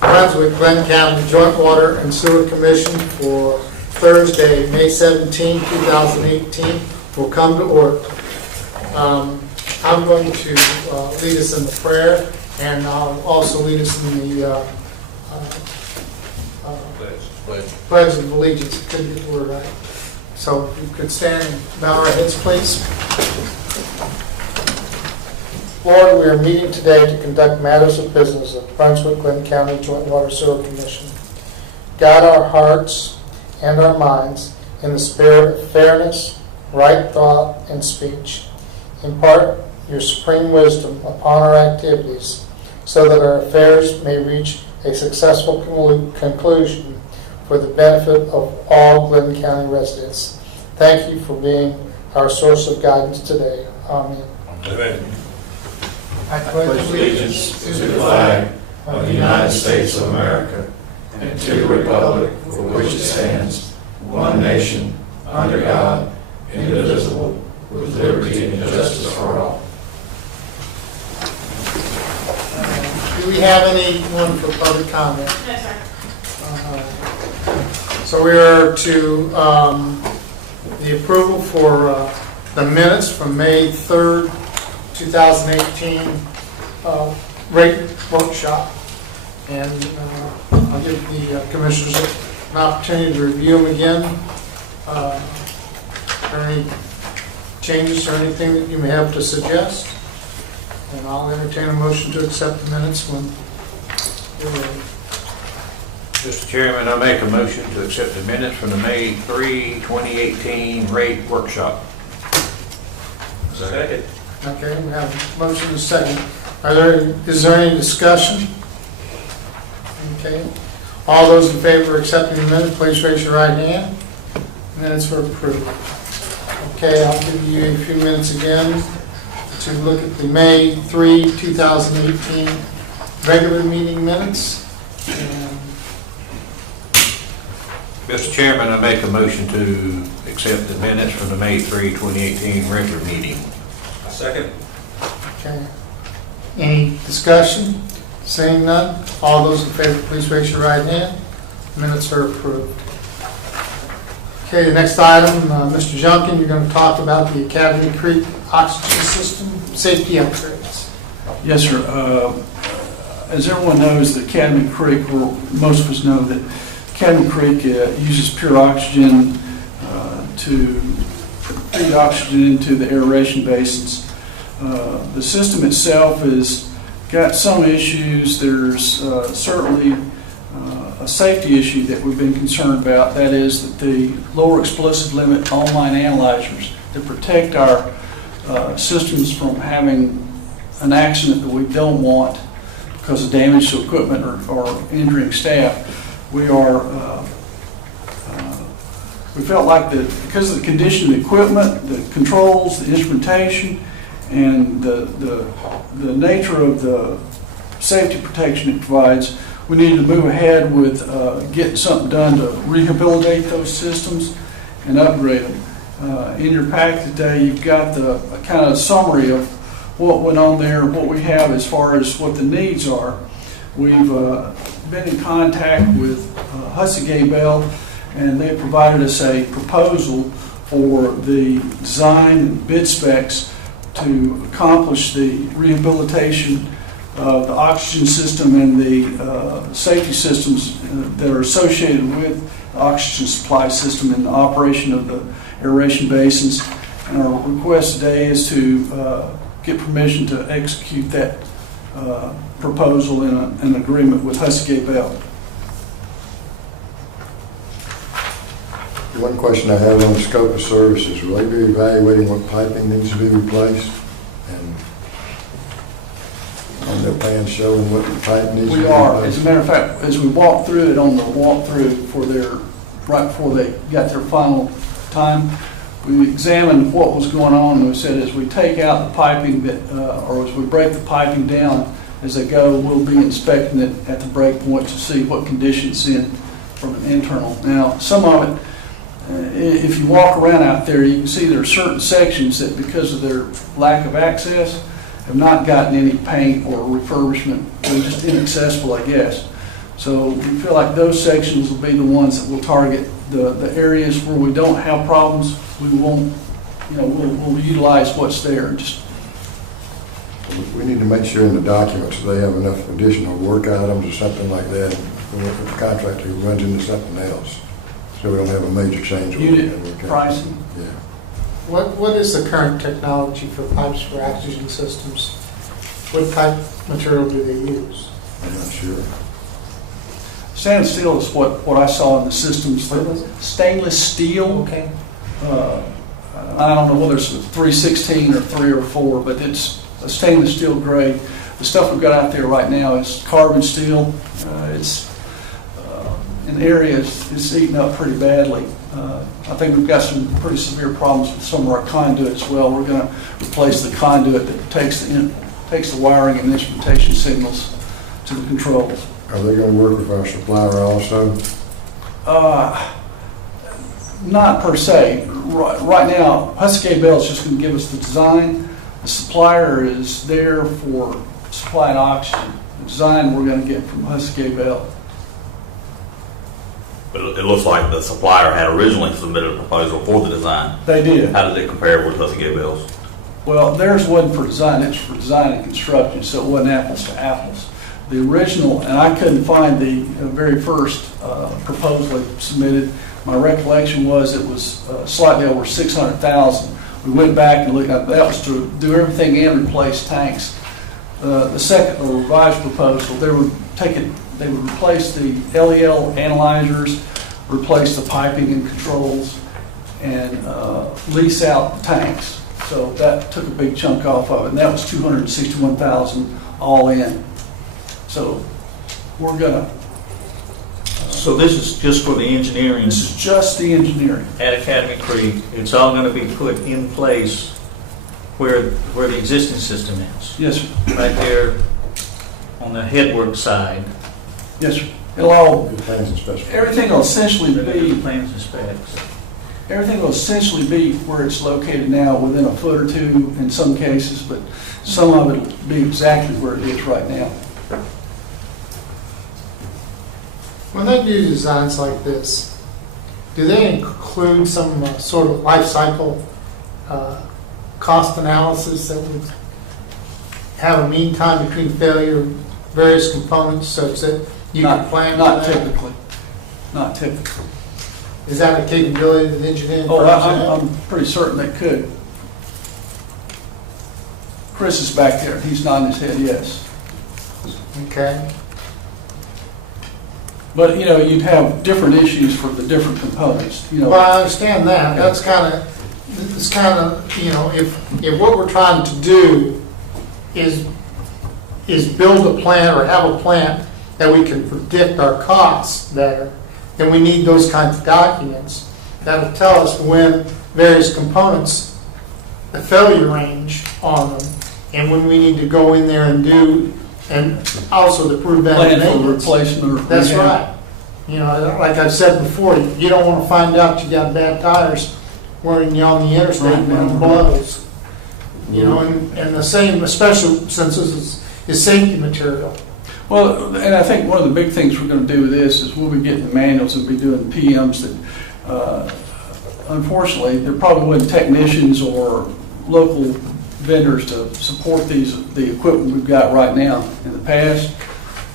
Brunswick-Glynn County Joint Water and Sewer Commission for Thursday, May 17, 2018 will come to order. I'm going to lead us in the prayer, and I'll also lead us in the Pledge of Allegiance. Couldn't get the word right. So if you could stand and bow our heads, please. Lord, we are meeting today to conduct matters of business of Brunswick-Glynn County Joint Water Sewer Commission. Guide our hearts and our minds in the spirit of fairness, right thought, and speech. Impart your supreme wisdom upon our activities so that our affairs may reach a successful conclusion for the benefit of all Glynn County residents. Thank you for being our source of guidance today. Amen. Amen. I pledge allegiance to the flag of the United States of America and to the republic for which it stands, one nation, under God, indivisible, with liberty and justice for all. Do we have anyone for public comment? No, sir. So we are to the approval for the minutes from May 3rd, 2018 rate workshop. And I'll give the commissioners an opportunity to review them again. Are there any changes or anything that you may have to suggest? And I'll entertain a motion to accept the minutes when you're ready. Mr. Chairman, I make a motion to accept the minutes from the May 3, 2018 rate workshop. Second. Okay, we have a motion and a second. Is there any discussion? Okay. All those in favor of accepting the minutes, please raise your right hand. Minutes are approved. Okay, I'll give you a few minutes again to look at the May 3, 2018 regular meeting minutes. And Mr. Chairman, I make a motion to accept the minutes from the May 3, 2018 regular meeting. Second. okay. Any discussion? Seeing none, all those in favor, please raise your right hand. Minutes are approved. Okay, the next item, Mr. Junkin, you're going to talk about the Academy Creek oxygen system safety upgrades. Yes, sir. As everyone knows, the Academy Creek, or most of us know that Academy Creek uses pure oxygen to feed oxygen into the aeration basins. The system itself has got some issues. There's certainly a safety issue that we've been concerned about. That is that the lower explosive limit online analyzers that protect our systems from having an accident that we don't want because of damage to equipment or injuring staff. We felt like that because of the condition of the equipment, the controls, the instrumentation, and the nature of the safety protection it provides, we needed to move ahead with getting something done to rehabilitate those systems and upgrade them. In your pack today, you've got the kind of summary of what went on there, what we have as far as what the needs are. We've been in contact with Hussey Gay Bell, and they provided us a proposal for the design and bid specs to accomplish the rehabilitation of the oxygen system and the safety systems that are associated with the oxygen supply system and the operation of the aeration basins. And our request today is to get permission to execute that proposal in an agreement with Hussey Gay Bell. One question I have on the scope of services, will they be evaluating what piping needs to be replaced? And on their plan showing what the pipe needs to be replaced? We are. As a matter of fact, as we walked through it on the walkthrough right before they got their final time, we examined what was going on, and we said as we take out the piping or as we break the piping down as they go, we'll be inspecting it at the break point to see what condition it's in from an internal. Now, some of it, if you walk around out there, you can see there are certain sections that because of their lack of access, have not gotten any paint or refurbishment. They're just inaccessible, I guess. So we feel like those sections will be the ones that will target the areas where we don't have problems. We won't, we'll utilize what's there. We need to make sure in the documents that they have enough additional work items or something like that, if the contractor runs into something else, so we don't have a major change. Unit pricing. Yeah. What is the current technology for pipes for oxygen systems? What pipe material do they use? I'm not sure. Stainless steel is what I saw in the systems. What was it? Stainless steel. Okay. I don't know whether it's 316 or 3 or 4, but it's a stainless steel grade. The stuff we've got out there right now is carbon steel. It's in areas it's eaten up pretty badly. I think we've got some pretty severe problems with some of our conduit as well. We're going to replace the conduit that takes the wiring and instrumentation signals to the controls. Are they going to work with our supplier also? Not per se. Right now, Husky Bell is just going to give us the design. The supplier is there for supplying oxygen. The design we're going to get from Husky Bell. But it looks like the supplier had originally submitted a proposal for the design. They did. How did it compare with Husky Bell's? Well, theirs wasn't for design, it's for design and construction, so it wasn't apples to apples. The original, and I couldn't find the very first proposal they submitted. My recollection was it was slightly over 600,000. We went back and looked at that was to do everything and replace tanks. The second revised proposal, they would replace the LEL analyzers, replace the piping and controls, and lease out the tanks. So that took a big chunk off of it, and that was $261,000 all in. So we're gonna. So this is just for the engineering This is just the engineering. at Academy Creek. It's all going to be put in place where the existing system is. Yes, sir. Right there on the headwork side. Yes, sir. It'll all. Good plans and specifications. Everything will essentially be. Plans and specs. Everything will essentially be where it's located now, within a foot or two in some cases, but some of it will be exactly where it is right now. When they do designs like this, do they include some sort of life cycle cost analysis that would have a mean time between failure of various components such that you can plan for Not that? typically. Not typically. Is that a capability that the engineering Oh, firms have? I'm pretty certain they could. Chris is back there. He's nodding his head yes. Okay. But, you'd have different issues for the different components, Well, I understand that. That's kind of, if what we're trying to do is build a plant or have a plant that we can predict our costs better, then we need those kinds of documents that'll tell us when various components, the failure range on them, and when we need to go in there and do, and also the preventive Plan for maintenance. replacement or. That's right. Like I've said before, you don't want to find out you got bad tires when you're on the interstate and it blows. And the same, especially since this is safety material. Well, and I think one of the big things we're going to do with this is we'll be getting the manuals and be doing PMs that, unfortunately, there probably wasn't technicians or local vendors to support the equipment we've got right now. In the past,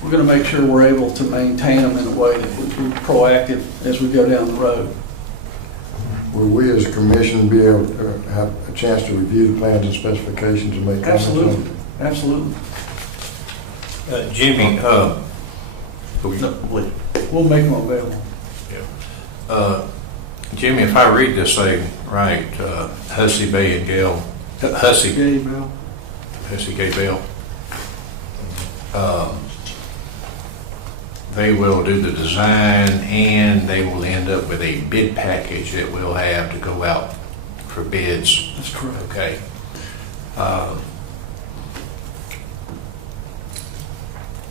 we're going to make sure we're able to maintain them in a way that would be proactive as we go down the road. Will we as a commission be able to have a chance to review the plans and specifications and make comments on Absolutely, them? absolutely. Jimmy, We'll make them available. Jimmy, if I read this thing right, Hussey Bay and Gale, Hussey Okay, Bill. Gay Bell, they will do the design and they will end up with a bid package that we'll have to go out for bids. That's correct. Okay.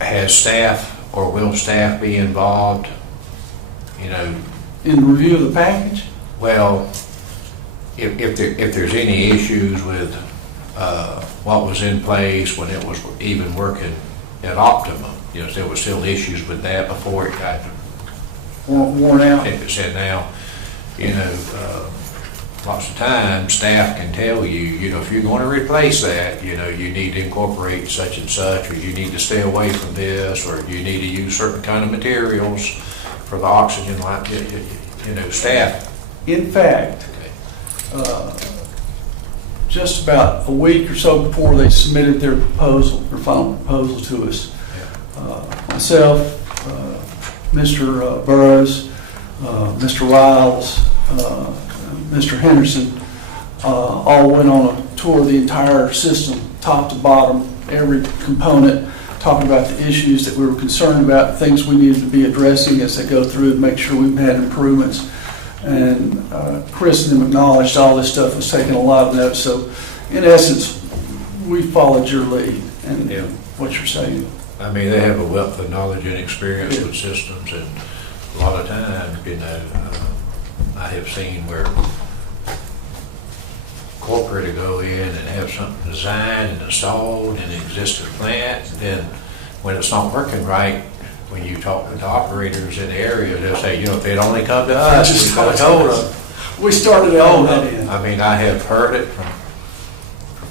Has staff or will staff be involved? In review of the package? Well, if there's any issues with what was in place when it was even working at optimum. You know, there was still issues with that before it got Worn out. like it said now. You know, lots of times staff can tell you, you know, if you're going to replace that, you know, you need to incorporate such and such, or you need to stay away from this, or you need to use certain kind of materials for the oxygen line. You know, staff. In fact, just about a week or so before they submitted their proposal, their final proposal to us, myself, Mr. Burrows, Mr. Riles, Mr. Henderson, all went on a tour of the entire system, top to bottom, every component, talking about the issues that we were concerned about, things we needed to be addressing as they go through and make sure we've had improvements. And Chris and them acknowledged all this stuff was taking a lot of notes. So in essence, we followed your lead and what you're saying. I mean, they have a wealth of knowledge and experience with systems, and a lot of times, you know, I have seen where corporate will go in and have something designed and installed in an existing plant, and then when it's not working right, when you talk with the operators in the area, they'll say, you know, if they'd only come to us, we could have told them. We started out on that end. I mean, I have heard it for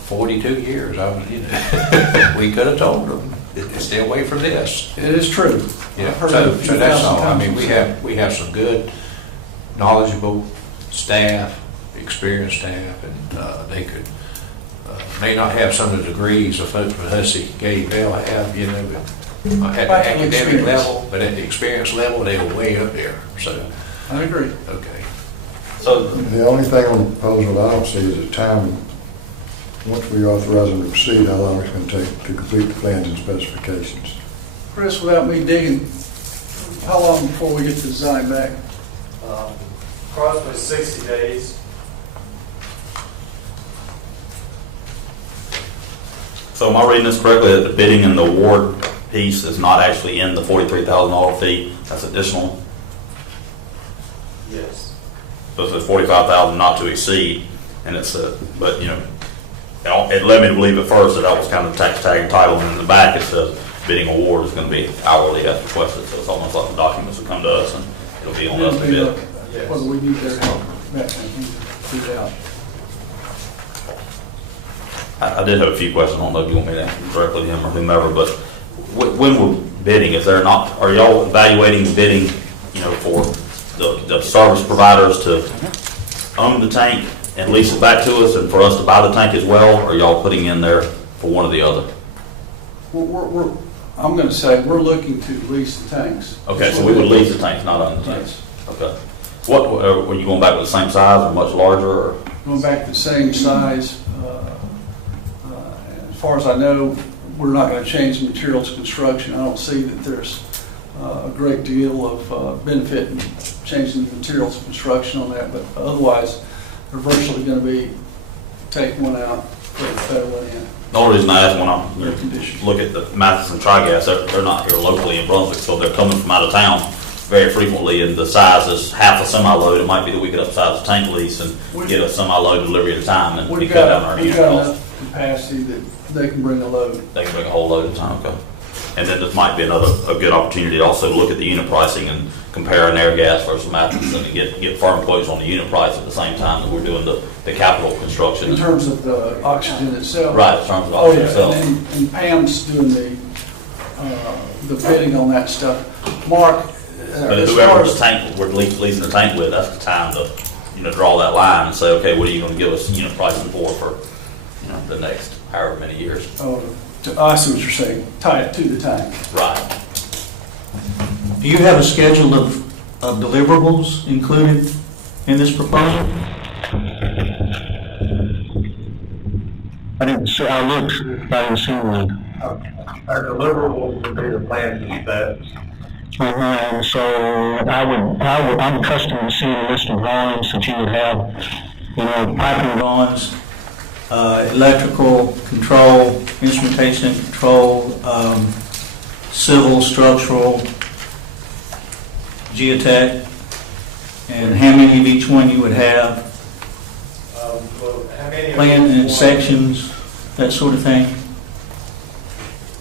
42 years. I was, you know, we could have told them, stay away from this. It is true. Yeah, I've heard so it a few that's thousand all. I mean, times. we have some good, knowledgeable staff, experienced staff, and they could, may not have some of the degrees of folks with Hussey, Gay Bell have, you know, but at the academic level, but at the experience level, they were way up there, so. I agree. Okay. So, The only thing on the proposal I don't see is the time, once we authorize them to proceed, how long it's going to take to complete the plans and specifications. Chris, without me digging, how long before we get the design back? Approximately 60 days. So am I reading this correctly, that the bidding and the award piece is not actually in the $43,000 fee? That's additional? Yes. So it says $45,000 not to exceed, and it's but you know, it led me to believe at first that that was kind of tax tag and title, and in the back it says bidding award is going to be hourly as requested. So it's almost like the documents will come to us and it'll be on us to bid. Yes. Whether we need their help, that kind of thing, figure it out. I did have a few questions. I don't know if you want me to answer them directly to him or whomever, but when we're bidding, are y'all evaluating the bidding, you know, for the service providers to own the tank and lease it back to us, and for us to buy the tank as well, or y'all putting in there for one or the other? I'm going to say we're looking to lease the tanks. Okay, so we would lease the tanks, not own the tanks. Okay. What were you going back with the same size or much larger? Or? Going back to the same size. As far as I know, we're not going to change the materials of construction. I don't see that there's a great deal of benefit in changing the materials of construction on that, but otherwise, they're virtually going to be take one out, put a better one in. The only reason I ask when I look at the Matheson Tri-Gas, they're not here locally in Brunswick, so they're coming from out of town very frequently, and the size is half a semi-load. It might be that we could upsize the tank lease and get a semi-load delivery at a time and We've cut down our got unit cost. enough capacity that they can bring a load. They can bring a whole load at a time, okay. And then this might be a good opportunity to also look at the unit pricing and compare an air gas versus Matheson and get firm quotes on the unit price at the same time that we're doing the capital construction. In terms of the oxygen itself. Right, in terms of Oh, oxygen yeah, itself. and Pam's doing the bidding on that stuff. Mark, But as whoever far the as, tank, we're leasing the tank with, that's the time to, you know, draw that line and say, okay, what are you going to give us unit pricing for, you know, the next however many years? I see what you're saying, tie it to the tank. Right. do you have a schedule of deliverables included in this proposal? I didn't see, I looked, I didn't see one. Our deliverables would be the plan to specs. And so I'm accustomed to seeing a list of volumes that you would have, you know, piping Drawings, electrical control, instrumentation control, civil, structural, geotech, and how many of each one you would have, Well, how many of plan each and one? sections. that sort of thing?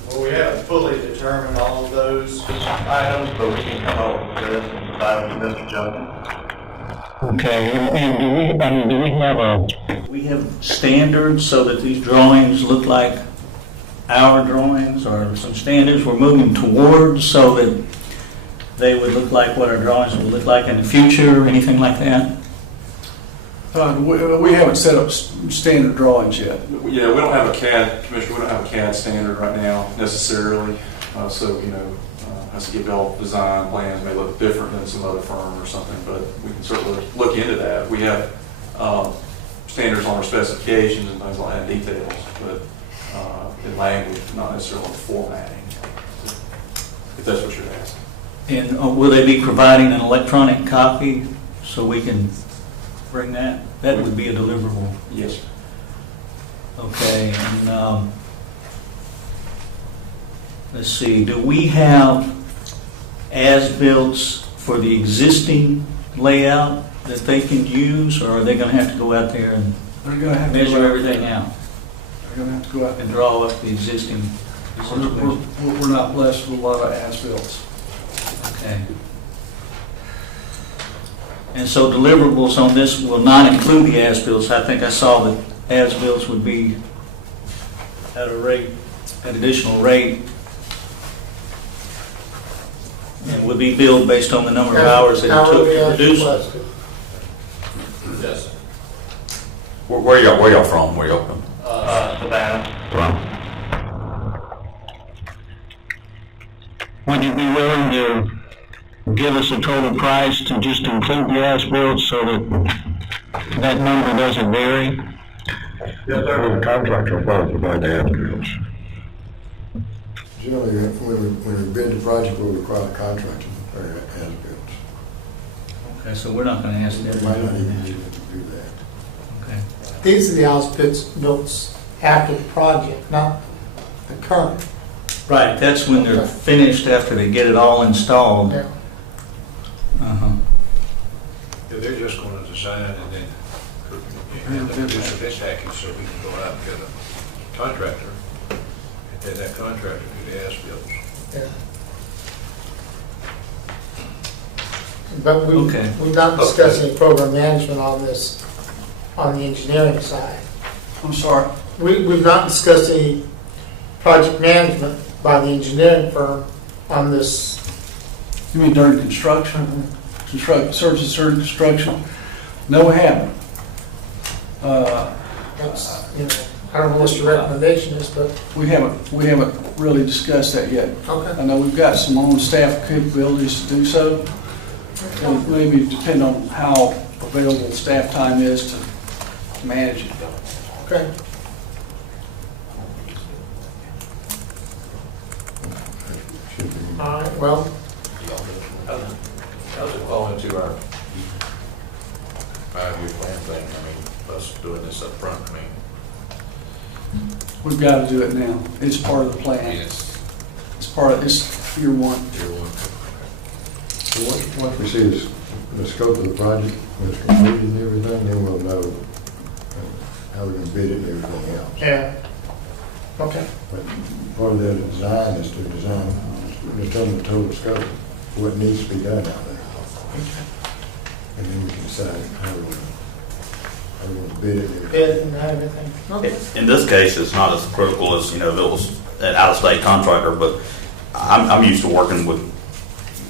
Well, we haven't fully determined all of those items, but we can come up with this and provide them to Mr. Junkin. Okay, and do we have a, We have standards so that these drawings look like our drawings, or some standards we're moving towards so that they would look like what our drawings would look like in the future, anything like that? We haven't set up standard drawings yet. Yeah, we don't have a CAD, Commissioner, we don't have a CAD standard right now necessarily. So, has to give y'all design plans, may look different than some other firm or something, but we can certainly look into that. We have standards on our specifications and things like that, details, but in language, not necessarily formatting, if that's what you're asking. And will they be providing an electronic copy so we can bring that? That would be a deliverable. Yes. Okay, and let's see, do we have as-bills for the existing layout that they can use, or are they going to have to go out there and They're going to have to measure everything out They're going to have to go out and draw up the existing situation? We're not blessed with a lot of as-bills. Okay. And so deliverables on this will not include the as-bills. I think I saw that as-bills would be at a rate, an additional rate, and would be billed based on the number of hours that it took to produce it. Yes. Where y'all from? Where y'all from? Savannah. would you be willing to give us a total price to just include the as-built so that that number doesn't vary? Yes, sir. The contractor will provide the as-bills. Generally, when we bid the project, we'll require a contractor to prepare as-bills. Okay, so we're not going to ask We them. might not even need to do that. Okay. These are the as-built after the project, not the current. Right, that's when they're finished after they get it all installed. Yeah. Uh-huh. Yeah, they're just going to design and then produce a bid package so we can go out and get a contractor. And then that contractor do the as-bills. Yeah. But Okay. we're not discussing program management on this, on the engineering side. I'm sorry. We've not discussed any project management by the engineering firm on this. You mean during construction? Services during construction? No, we haven't. That's, I don't know what your recommendation is, but, We haven't really discussed that yet. okay. I know we've got some on-staff capabilities to do so. It'll maybe depend on how available staff time is to manage it. Okay. All right, well, How's it fall into our 5-year plan thing? I mean, us doing this up front, I mean, We've got to do it now. It's part of the I mean, plan. it's It's year one. year one. So once we see the scope of the project, when it's completed and everything, then we'll know how we're going to bid it and everything else. yeah. Okay. But part of their design is to determine the total scope, what needs to be done out there. And then we can decide how we're going to bid it and everything. Bid and everything. Okay. In this case, it's not as critical as, if it was an out-of-state contractor, but I'm used to working with,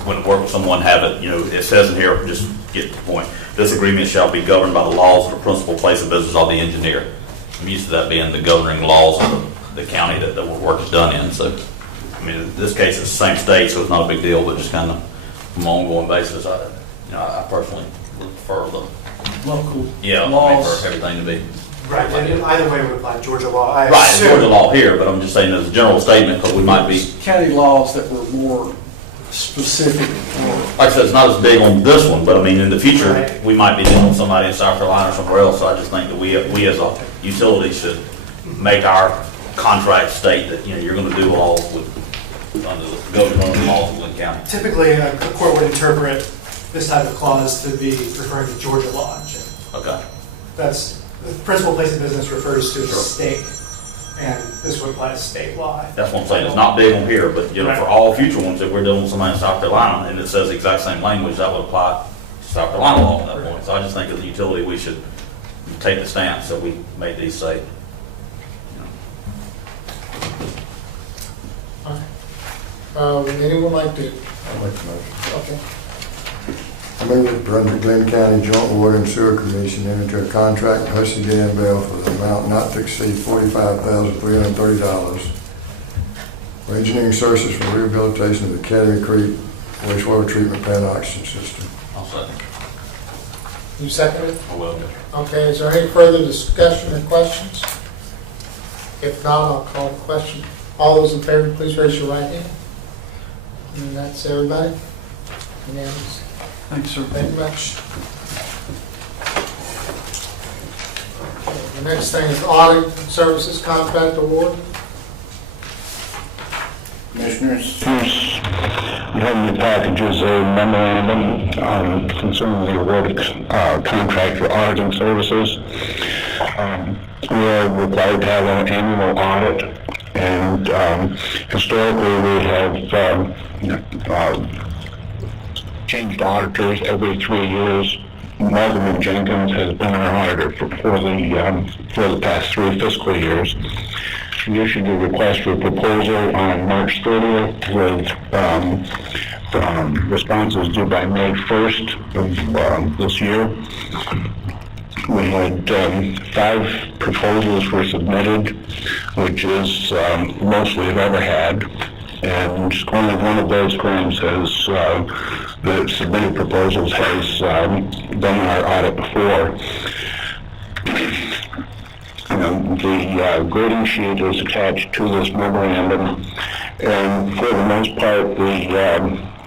when I work with someone, have it, it says in here, just get to the point. This agreement shall be governed by the laws of the principal place of business of the engineer. I'm used to that being the governing laws of the county that the work is done in. So, in this case, it's the same state, so it's not a big deal, but just kind of from an ongoing basis, I personally would prefer the Local laws for everything to be. Right, and either way would apply Georgia law. I Right, it's assume- Georgia law here, but I'm just saying as a general statement, because we might be, County laws that were more specific. like I said, it's not as big on this one, but in the future, Right. we might be dealing with somebody in South Carolina or somewhere else, so I just think that we as a utility should make our contract state that, you're gonna do all under the governing laws of Glynn County. Typically, a court would interpret this type of clause to be referring to Georgia law. Okay. That's, the principal place of business refers to the state. and this would apply statewide. That's what I'm saying, it's not big on here, but, you know, for all future ones, if we're dealing with somebody in South Carolina, and it says the exact same language, that would apply to South Carolina law at that point. So I just think as a utility, we should take the stance that we made these say. Would anyone like to? I'll make the motion. Okay. I move that Brunswick-Glynn County Joint Water and Sewer Commission enter into a contract with Hussey Dan Bell for the amount not to exceed $45,330 for engineering services for rehabilitation of the Academy Creek wastewater treatment plant oxygen system. I'll second. You second it? I will. Okay, is there any further discussion or questions? If not, I'll call the question. All those in favor, please raise your right hand. And that's everybody. Unanimous. Thanks, sir. Thank you much. Okay, the next thing is audit services contract award. Commissioners, you have in your packages a memorandum concerning the awarded contract for auditing services. We are required to have an annual audit, and historically we have changed auditors every 3 years. Morgan & Jenkins has been our auditor for the past 3 fiscal years. We issued a request for a proposal on March 30th with responses due by May 1st of this year. We had 5 proposals were submitted, which is the most we've ever had. And only one of those firms has, the submitted proposals has done our audit before. The grading sheet is attached to this memorandum, and for the most part,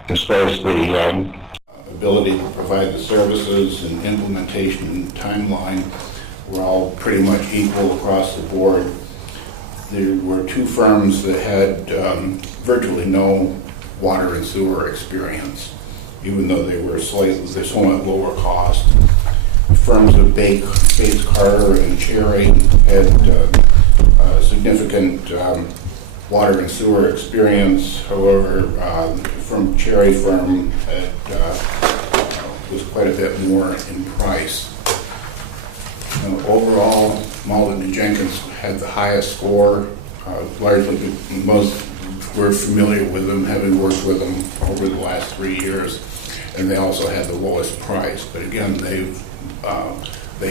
as far as the ability to provide the services and implementation timeline, we're all pretty much equal across the board. There were 2 firms that had virtually no water and sewer experience, even though they were somewhat lower cost. Firms of Bates, Carter, and Cherry had significant water and sewer experience. However, the Cherry firm was quite a bit more in price. Overall, Malden & Jenkins had the highest score. Largely, most were familiar with them, having worked with them over the last 3 years, and they also had the lowest price. But again, they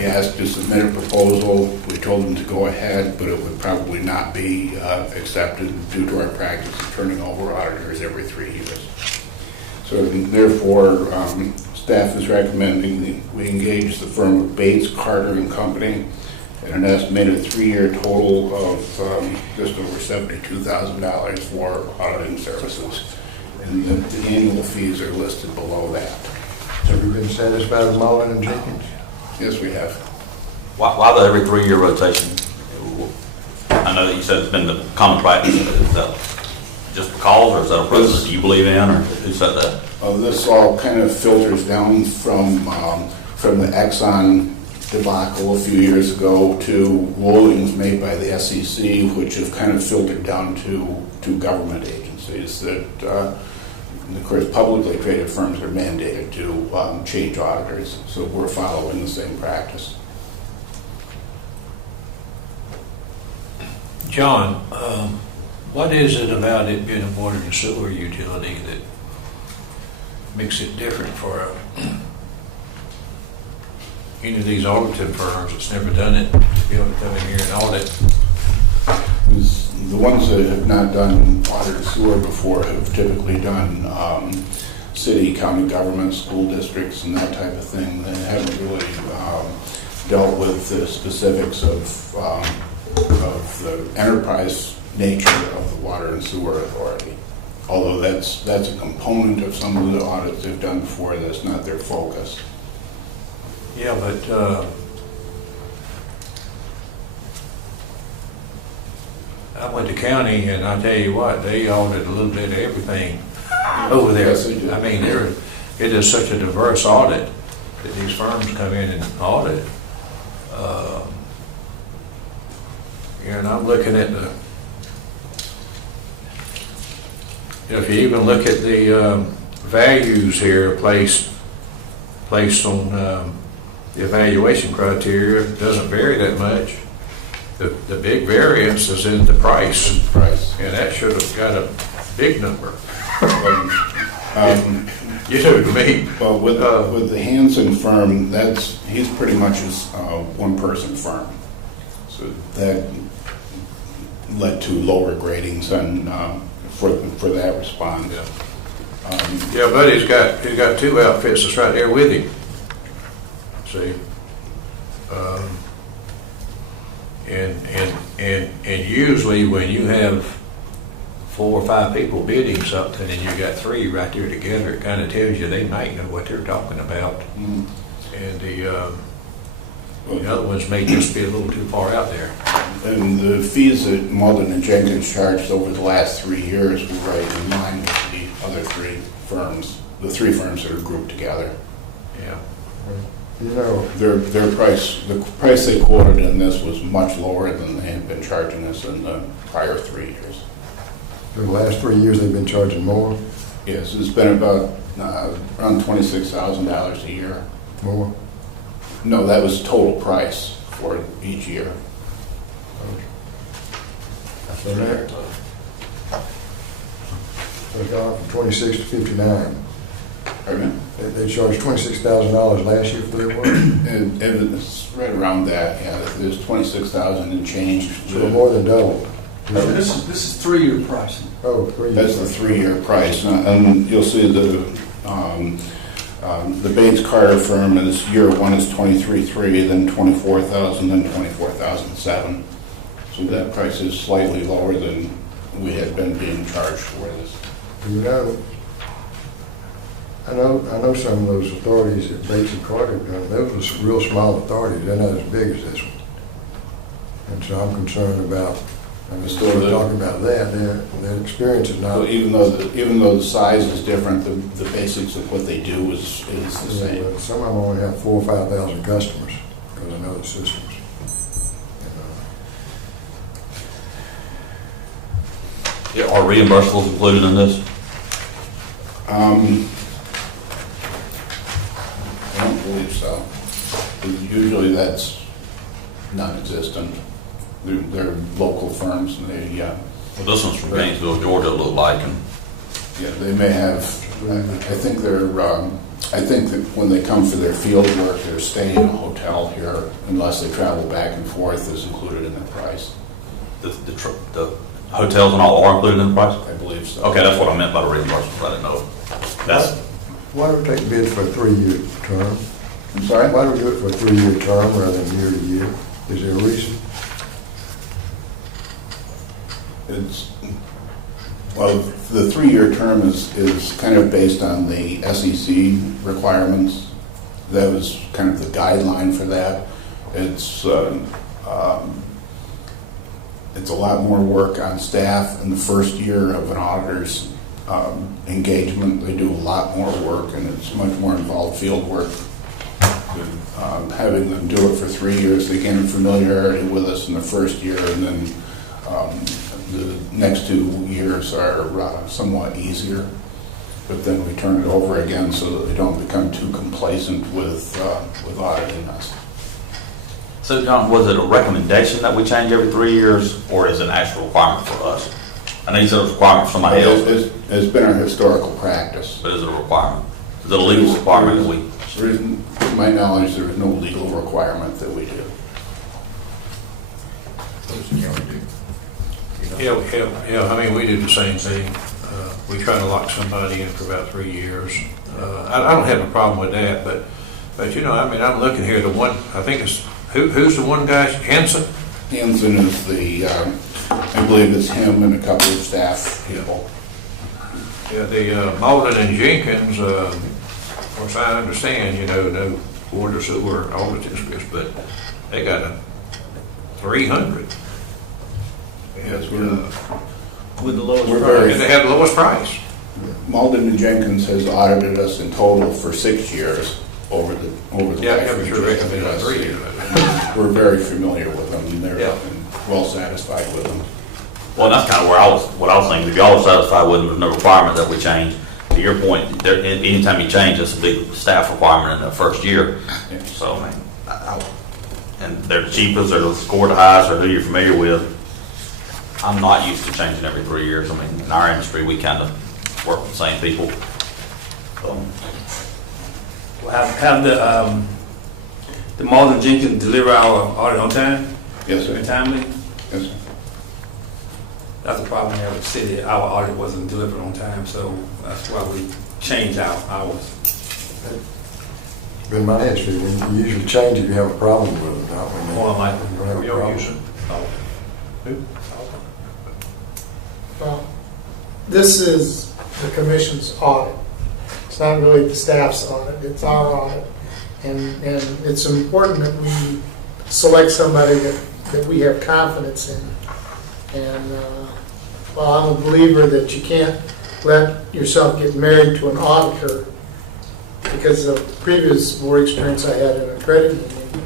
asked to submit a proposal. We told them to go ahead, but it would probably not be accepted due to our practice of turning over auditors every 3 years. So therefore, staff is recommending that we engage the firm of Bates, Carter and Company at an estimated 3-year total of just over $72,000 for auditing services. And the annual fees are listed below that. Have you been satisfied with Malden & Jenkins? Yes, we have. Why the every 3-year rotation? I know that you said it's been the common practice. Is that just because, or is that a precedent you believe in, or who said that? This all kind of filters down from the Exxon debacle a few years ago to rulings made by the SEC, which have kind of filtered down to government agencies that, of course, publicly traded firms are mandated to change auditors. So we're following the same practice. John, what is it about it being a water and sewer utility that makes it different for any of these auditing firms that's never done it to be able to come in here and audit? The ones that have not done water and sewer before have typically done city, county government, school districts, and that type of thing. They haven't really dealt with the specifics of the enterprise nature of the water and sewer authority. Although that's a component of some of the audits they've done before, that's not their focus. Yeah, but I went to county, and I tell you what, they audit a little bit of everything over there. Yes, they do. I mean, it is such a diverse audit that these firms come in and audit. here, and I'm looking at the, if you even look at the values here placed on the evaluation criteria, it doesn't vary that much. The big variance is in the price, and that should have got a big number. You know what I mean? Well, with the Hansen firm, he's pretty much a one-person firm. So that led to lower gradings for that response. Yeah, but he's got two outfits that's right there with him. See? And usually when you have 4 or 5 people bidding something and you got 3 right there together, it kind of tells you they might know what they're talking about. Mm. And the other ones may just be a little too far out there. And the fees that Malden and Jenkins charged over the last 3 years were right in line with the other 3 firms, the 3 firms that are grouped together. Yeah. You know, Their price, the price they quoted in this was much lower than they had been charging us in the prior 3 years. the last 3 years they've been charging more, Yes, it's been about around $26,000 a year. more. No, that was total price for each year. So that, they've gone from 26 to 59. Pardon me? They charged $26,000 last year for their work, And it's right around that, yeah, there's 26,000 and change. so more than double. This is 3-year pricing. Oh, 3 That's years. the 3-year price, and you'll see the Bates Carter firm is year 1 is 23,300, then 24,000, then 24,007. So that price is slightly lower than we had been being charged for this. You know, I know some of those authorities that Bates and Carter done, those are real small authorities, they're not as big as this one. And so I'm concerned about, Still we're the- talking about that, their experience is So not. even though the size is different, the basics of what they do is the same. But some of them only have 4,000 or 5,000 customers because of other systems. Yeah, are reimbursables included in this? I don't believe so. Usually that's non-existent. They're local firms, and they, Well, this one's from Gainesville, Georgia, it looked like, and yeah, they may have, I think I think that when they come for their field work, they're staying in a hotel here, unless they travel back and forth, is included in the price. the hotels and all are included in the price? I believe so. Okay, that's what I meant by the reimbursables, I didn't know. That's, Why don't we take bids for a 3-year term? I'm sorry? Why don't we do it for a 3-year term rather than year to year? Is there a reason? Well, the 3-year term is kind of based on the SEC requirements. That was kind of the guideline for that. It's a lot more work on staff in the first year of an auditor's engagement. They do a lot more work, and it's much more involved field work. Having them do it for 3 years, they gain familiarity with us in the first year, and then the next 2 years are somewhat easier, but then we turn it over again so that they don't become too complacent with auditing us. so John, was it a recommendation that we change every 3 years, or is it an actual requirement for us? I know you said it was a requirement for somebody else, It's been our historical practice. but is it a requirement? Is it a legal requirement that we? There isn't, to my knowledge, there is no legal requirement that we do. Yeah, I mean, we do the same thing. We try to lock somebody in for about 3 years. I don't have a problem with that, but you know, I mean, I'm looking here, the one, I think it's, who's the one guy, Hanson? Hanson is I believe it's him and a couple of staff people. Yeah, the Malden and Jenkins, of course, I understand, you know, no water, sewer, all the districts, but they got a 300. Yes, with the lowest We're price. very- And they have the lowest price. Malden and Jenkins has audited us in total for 6 years over the Yeah, life but of you're recommending BGJWSC. 3 years. We're very familiar with them, and they're, Yeah. and well satisfied with them. Well, that's kind of what I was thinking. If y'all are satisfied with them, there's no requirement that we change. To your point, anytime you change, it's a big staff requirement in the first year. Yeah. So, I mean, and they're the cheapest, they're the score the highest, or who you're familiar with. I'm not used to changing every 3 years. I mean, in our industry, we kind of work with the same people. Have the Marlin Jenkins deliver our audit on time? Yes, sir. And timely? Yes, sir. That's a problem we have with the city. Our audit wasn't delivered on time, so that's why we changed our hours. Been my history, when you usually change if you have a problem with it, not when you More likely. you don't have a problem. Well, this is the commission's audit. It's not really the staff's audit, it's our audit. And it's important that we select somebody that we have confidence in. And, well, I'm a believer that you can't let yourself get married to an auditor, because of previous board experience I had in a credit union.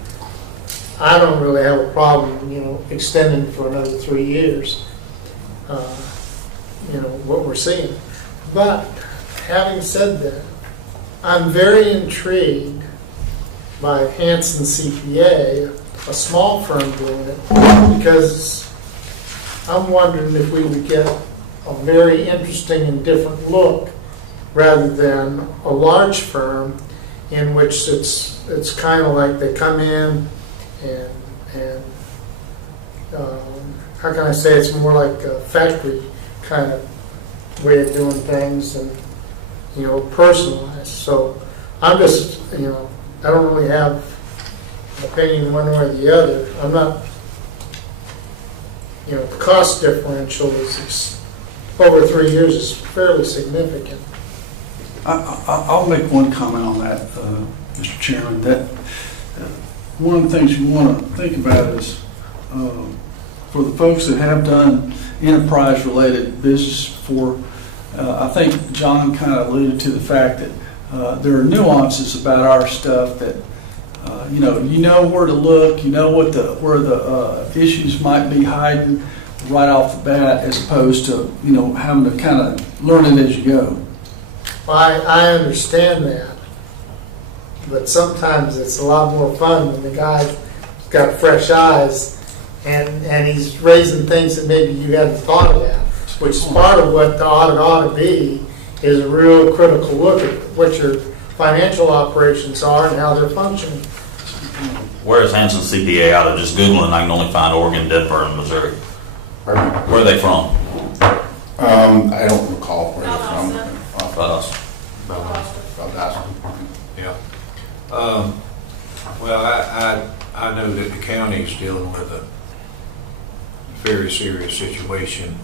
I don't really have a problem, extending for another 3 years, what we're seeing. But having said that, I'm very intrigued by Hanson CPA, a small firm doing it, because I'm wondering if we would get a very interesting and different look rather than a large firm in which it's kind of like they come in and how can I say, it's more like a factory kind of way of doing things and personalized. So I'm just I don't really have an opinion one way or the other. I'm not the cost differential is over 3 years is fairly significant. I'll make one comment on that, Mr. Chairman, that one of the things you want to think about is for the folks that have done enterprise-related business before, I think John kind of alluded to the fact that there are nuances about our stuff that you know where to look, where the issues might be hiding right off the bat, as opposed to having to kind of learn it as you go. Well, I understand that, but sometimes it's a lot more fun when the guy's got fresh eyes and he's raising things that maybe you hadn't thought of that, which is part of what the audit ought to be, is a real critical look at what your financial operations are and how they're functioning. Where is Hanson CPA out of? Just Googling, I can only find Oregon, Denver, and Missouri. Where are they from? I don't recall where they're from. Yeah. Well, I know that the county is dealing with a very serious situation.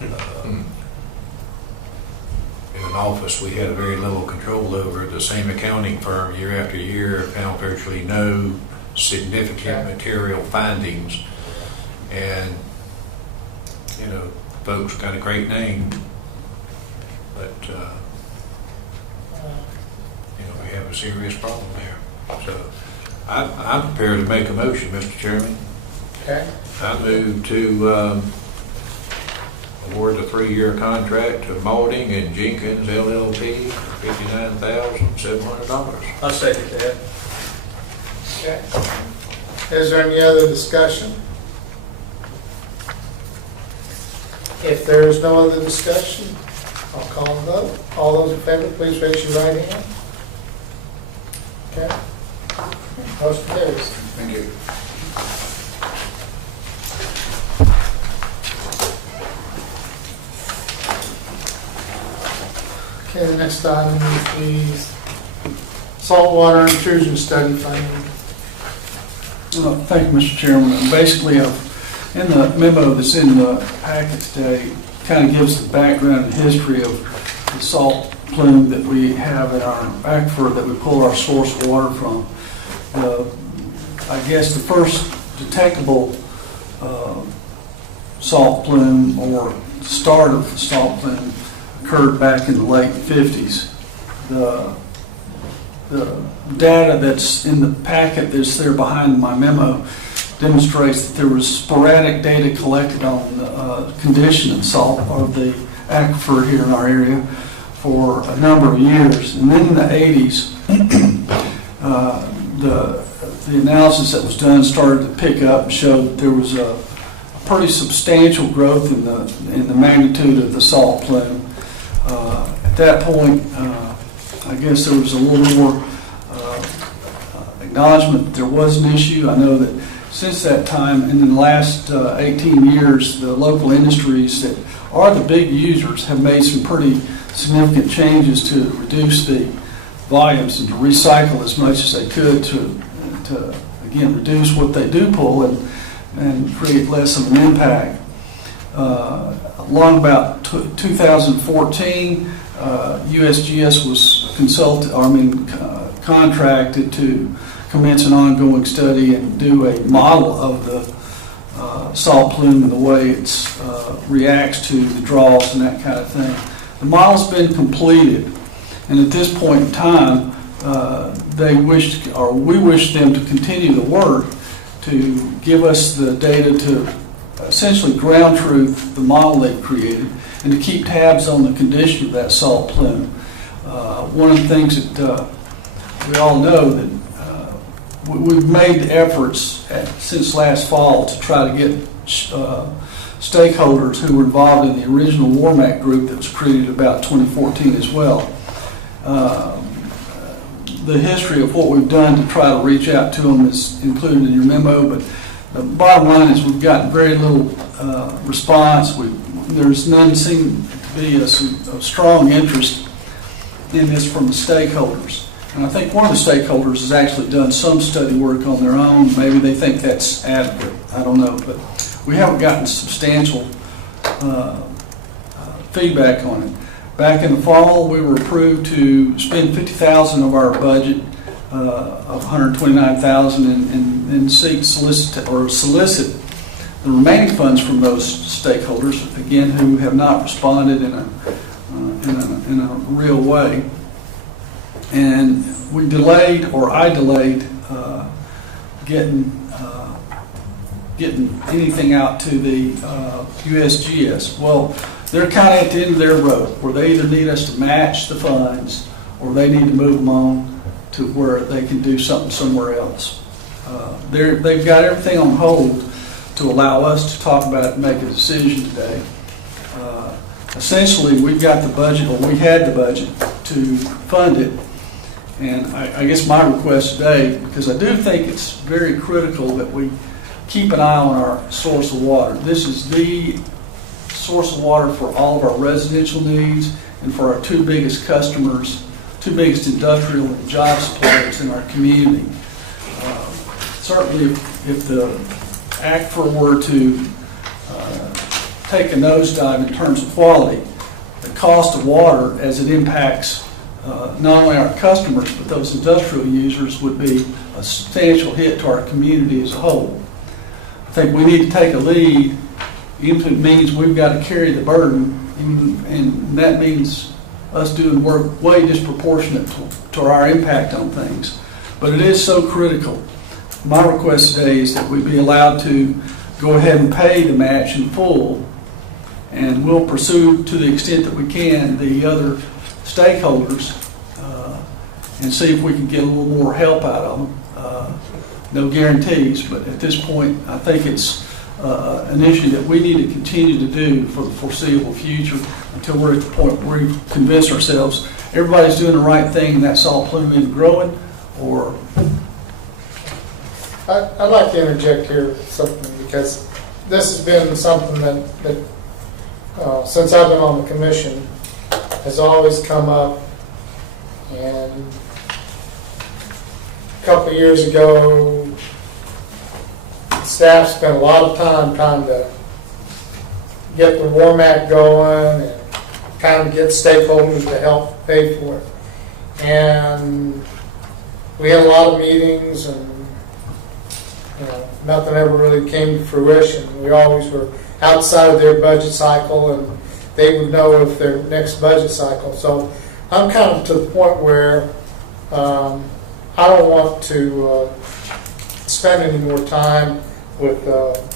In an office we had very little control over. The same accounting firm year after year found virtually no significant material findings. And, folks got a great name, but, we have a serious problem there. So I'm prepared to make a motion, Mr. Chairman. Okay. I move to award the 3-year contract to Maulding and Jenkins LLP for $59,700. I'll second that. Okay. Is there any other discussion? If there is no other discussion, I'll call a vote. All those in favor, please raise your right hand. Okay. Motion carries. Thank you. Okay, the next item is the saltwater intrusion study finding. Thank you, Mr. Chairman. Basically, in the memo that's in the packet today, kind of gives the background and history of the salt plume that we have in our aquifer that we pull our source water from. I guess the first detectable salt plume, or start of the salt plume, occurred back in the late 50s. The data that's in the packet that's there behind my memo demonstrates that there was sporadic data collected on the condition of salt of the aquifer here in our area for a number of years. And then in the 80s, the analysis that was done started to pick up and showed that there was a pretty substantial growth in the magnitude of the salt plume. At that point, I guess there was a little more acknowledgement that there was an issue. I know that since that time, and in the last 18 years, the local industries that are the big users have made some pretty significant changes to reduce the volumes and to recycle as much as they could to again, reduce what they do pull and create less of an impact. Along about 2014, USGS was contracted to commence an ongoing study and do a model of the salt plume and the way it reacts to the draws and that kind of thing. The model's been completed, and at this point in time, we wish them to continue the work to give us the data to essentially ground truth the model they've created and to keep tabs on the condition of that salt plume. One of the things that we all know that we've made efforts since last fall to try to get stakeholders who were involved in the original WARMAC group that was created about 2014 as well. The history of what we've done to try to reach out to them is included in your memo, but the bottom line is we've gotten very little response. There's none seem to be a strong interest in this from the stakeholders. And I think one of the stakeholders has actually done some study work on their own. Maybe they think that's adequate. I don't know. But we haven't gotten substantial feedback on it. Back in the fall, we were approved to spend $50,000 of our budget of $129,000 and solicit the remaining funds from those stakeholders, again, who have not responded in a real way. And we delayed, or I delayed, getting anything out to the USGS. Well, they're kind of at the end of their rope, where they either need us to match the funds or they need to move them on to where they can do something somewhere else. They've got everything on hold to allow us to talk about it and make a decision today. Essentially, we've got the budget, or we had the budget to fund it. And I guess my request today, because I do think it's very critical that we keep an eye on our source of water. This is the source of water for all of our residential needs and for our two biggest customers, two biggest industrial and job suppliers in our community. Certainly, if the aquifer were to take a nosedive in terms of quality, the cost of water as it impacts not only our customers but those industrial users would be a substantial hit to our community as a whole. I think we need to take a lead, even if it means we've got to carry the burden, and that means us doing work way disproportionate to our impact on things. But it is so critical. My request today is that we be allowed to go ahead and pay the match in full, and we'll pursue to the extent that we can the other stakeholders and see if we can get a little more help out of them. No guarantees, but at this point I think it's an issue that we need to continue to do for the foreseeable future until we're at the point where we've convinced ourselves everybody's doing the right thing and that salt plume is growing. Or I'd like to interject here something, because this has been something that since I've been on the commission has always come up. And a couple of years ago, staff spent a lot of time trying to get the WARMAC going and kind of get stakeholders to help pay for it. And we had a lot of meetings, and nothing ever really came to fruition. We always were outside of their budget cycle, and they would know if their next budget cycle. So I'm kind of to the point where I don't want to spend any more time with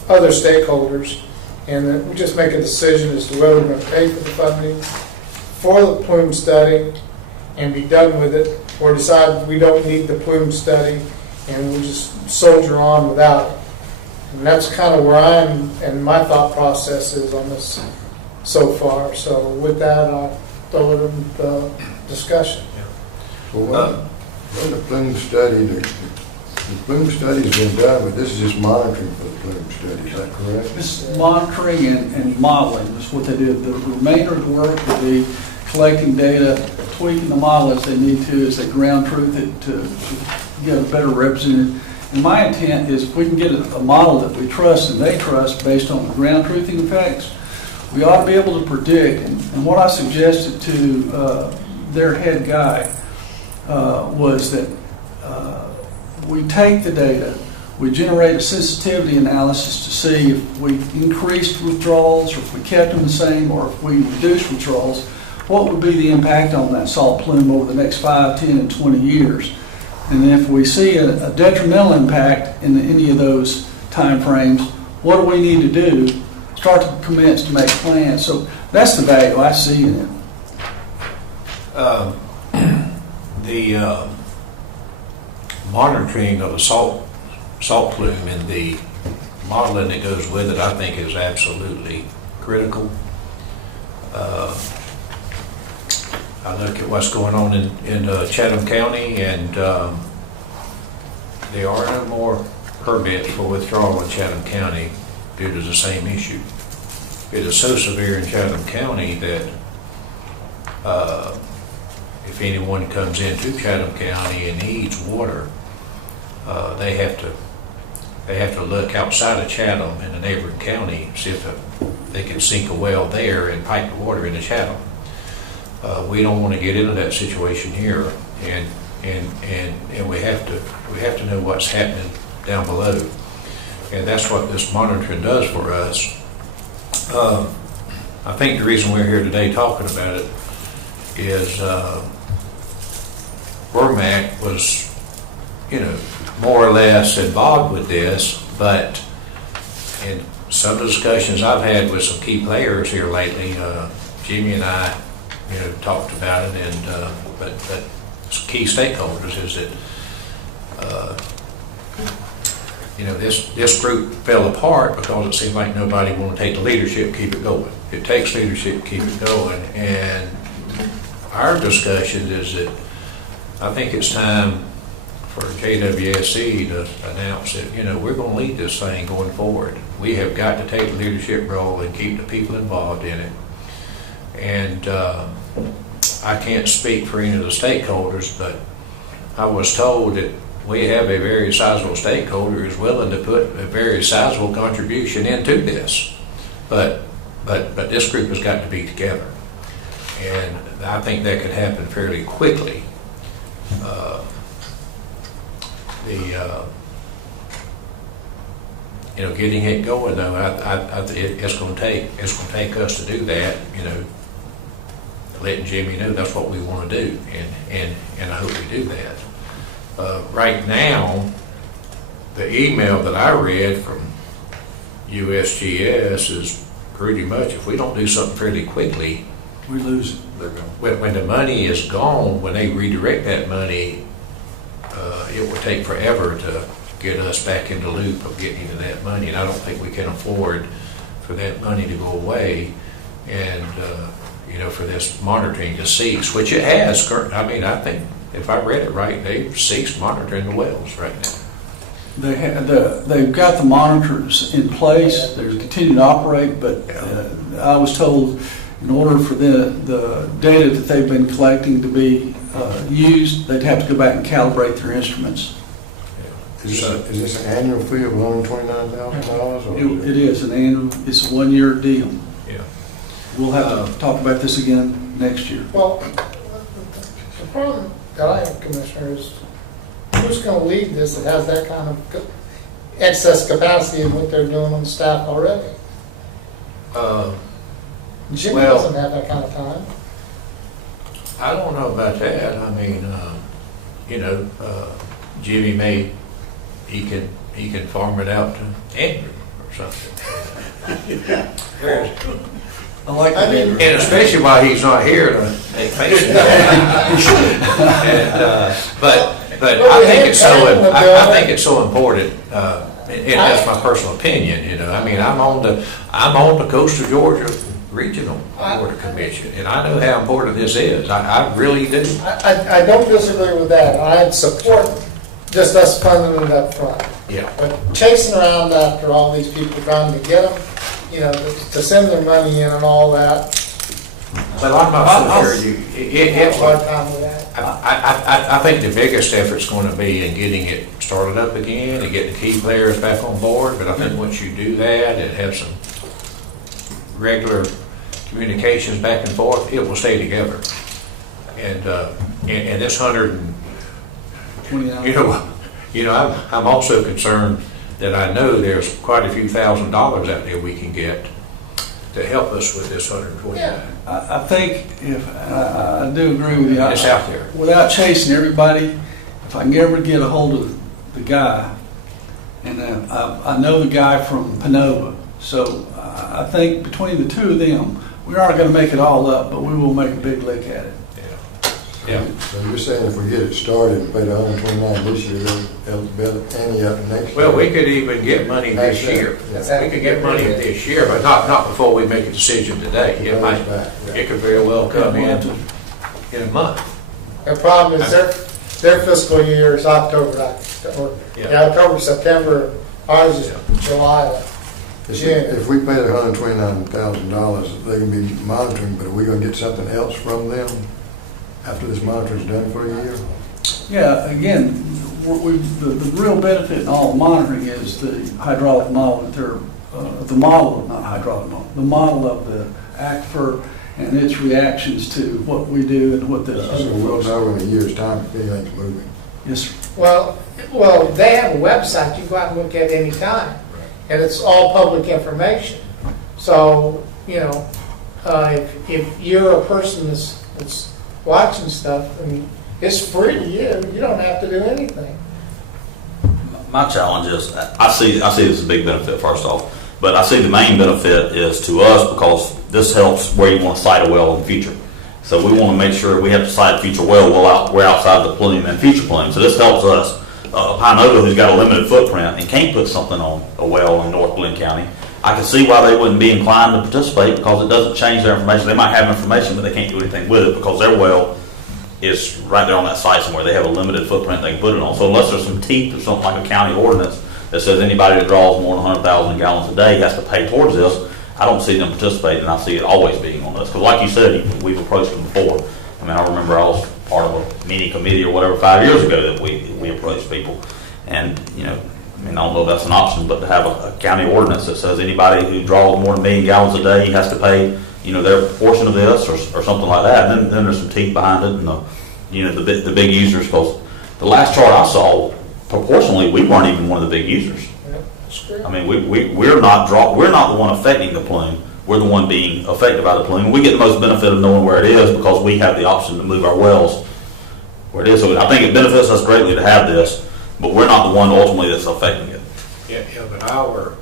other stakeholders, and then we just make a decision as to whether we're going to pay for the funding for the plume study and be done with it, or decide we don't need the plume study and we'll just soldier on without it. And that's kind of where I'm, and my thought process is on this so far. So with that, I'll throw it in the discussion. Well, when the plume study, the plume study's been done, but this is just monitoring for the plume study, is that correct? This is monitoring and modeling is what they did. The remainder of the work will be collecting data, tweaking the model as they need to, as they ground truth it to get a better representative. And my intent is if we can get a model that we trust and they trust based on the ground truthing effects, we ought to be able to predict. And what I suggested to their head guy was that we take the data, we generate a sensitivity analysis to see if we increased withdrawals or if we kept them the same or if we reduced withdrawals, what would be the impact on that salt plume over the next 5, 10, and 20 years. And then if we see a detrimental impact in any of those time frames, what do we need to do? Start to commence to make plans. So that's the value I see in it. The monitoring of the salt plume and the modeling that goes with it, I think, is absolutely critical. I look at what's going on in Chatham County, and there are no more permits for withdrawal in Chatham County due to the same issue. It is so severe in Chatham County that if anyone comes into Chatham County and needs water, they have to look outside of Chatham in the neighboring county, see if they can sink a well there and pipe the water into Chatham. We don't want to get into that situation here, and we have to know what's happening down below, and that's what this monitoring does for us. I think the reason we're here today talking about it is Wormack was, more or less involved with this, but in some discussions I've had with some key players here lately, Jimmy and I, talked about it, and but some key stakeholders is that this group fell apart because it seemed like nobody wanted to take the leadership, keep it going. It takes leadership, keep it going, and our discussion is that I think it's time for JWSC to announce that we're going to lead this thing going forward. We have got to take the leadership role and keep the people involved in it. And I can't speak for any of the stakeholders, but I was told that we have a very sizable stakeholder who's willing to put a very sizable contribution into this. But this group has got to be together, and I think that could happen fairly quickly. Getting it going though, it's going to take us to do that. Letting Jimmy know that's what we want to do, and I hope we do that. Right now, the email that I read from USGS is pretty much if we don't do something fairly quickly, We lose it. when the money is gone, when they redirect that money, it will take forever to get us back in the loop of getting into that money, and I don't think we can afford for that money to go away and for this monitoring to cease, which it has. I think if I read it right, they've ceased monitoring the wells right now. They've got the monitors in place. They're continuing to operate, but I was told in order for the data that they've been collecting to be used, they'd have to go back and calibrate their instruments. Is this an annual fee of $129,000? It is an annual. It's a 1-year deal. Yeah. We'll have to talk about this again next year. Well, the problem that I have, Commissioner, is who's going to lead this that has that kind of excess capacity in what they're doing on staff already? Jimmy doesn't have that kind of time. I don't know about that. Jimmy he he can farm it out to Andrew or something. I like I mean- And especially while he's not here to make faces. But I think it's so, I think it's so important, and that's my personal opinion, you know. I mean, I'm on the Coastal Georgia Regional Board of Commission, and I know how important this is. I really do. I don't disagree with that. I'd support just us funding it up front. Yeah. But chasing around after all these people trying to get them, you know, to send their money in and all that, But I'm not so sure I have a hard time with that. I think the biggest effort's going to be in getting it started up again and getting the key players back on board. But I think once you do that and have some regular communications back and forth, it will stay together. And this 29. You know, I'm also concerned that I know there's quite a few $1,000s out there we can get to help us with this 129. Yeah. I think I do agree with you. It's out there. Without chasing everybody, if I can ever get a hold of the guy, and I know the guy from Panova, so I think between the two of them, we aren't going to make it all up, but we will make a big lick at it. Yeah. So you're saying if we get it started and pay the 129 this year, they'll ante up next year? Well, we could even get money this year. We could get money this year, but not before we make a decision today. It could very well come in a month. The problem is their fiscal year is October, October, September, ours is July, June. If we pay the $129,000, they can be monitoring, but are we going to get something else from them after this monitoring's done for a year? Yeah, again, the real benefit in all the monitoring is the hydraulic model that they're, the model of the aquifer and its reactions to what we do and what the So other we'll folks. know in a year's time if anything's moving. Yes, sir. Well, they have a website you can go out and look at any time, and it's all public information. So, you know, if you're a person that's watching stuff, I mean, it's free to you. You don't have to do anything. My challenge is, I see this as a big benefit first off, but I see the main benefit is to us because this helps where you want to site a well in the future. So we want to make sure we have to site a future well, we're outside the plume and future plume. So this helps us. Pinova, who's got a limited footprint and can't put something on a well in North Glynn County, I can see why they wouldn't be inclined to participate because it doesn't change their information. They might have information, but they can't do anything with it because their well is right there on that site somewhere. They have a limited footprint they can put it on. So unless there's some teeth or something like a county ordinance that says anybody that draws more than 100,000 gallons a day has to pay towards this, I don't see them participating, and I see it always being on us. Because like you said, we've approached them before. I mean, I remember I was part of a mini committee or whatever 5 years ago that we approached people. And, you know, I mean, I don't know if that's an option, but to have a county ordinance that says anybody who draws more than 1 million gallons a day has to pay, you know, their portion of this or something like that. And then there's some teeth behind it, and the big users. Because the last chart I saw, proportionally, we weren't even one of the big users. I mean, we're not the one affecting the plume. We're the one being affected by the plume. We get the most benefit of knowing where it is because we have the option to move our wells where it is. So I think it benefits us greatly to have this, but we're not the one ultimately that's affecting it. Yeah, but our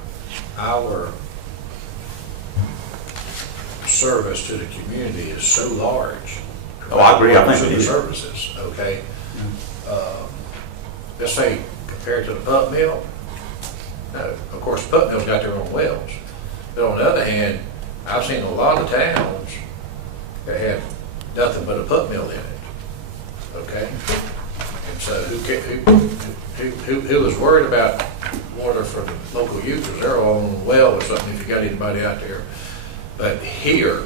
service to the community is so large. Oh, I agree. I think So we the need it. services, okay? Let's say compared to the pump mill, of course, the pump mill's got their own wells. But on the other hand, I've seen a lot of towns that have nothing but a pump mill in it, okay? And so who was worried about water for the local users? They're all on a well or something if you got anybody out there. But here,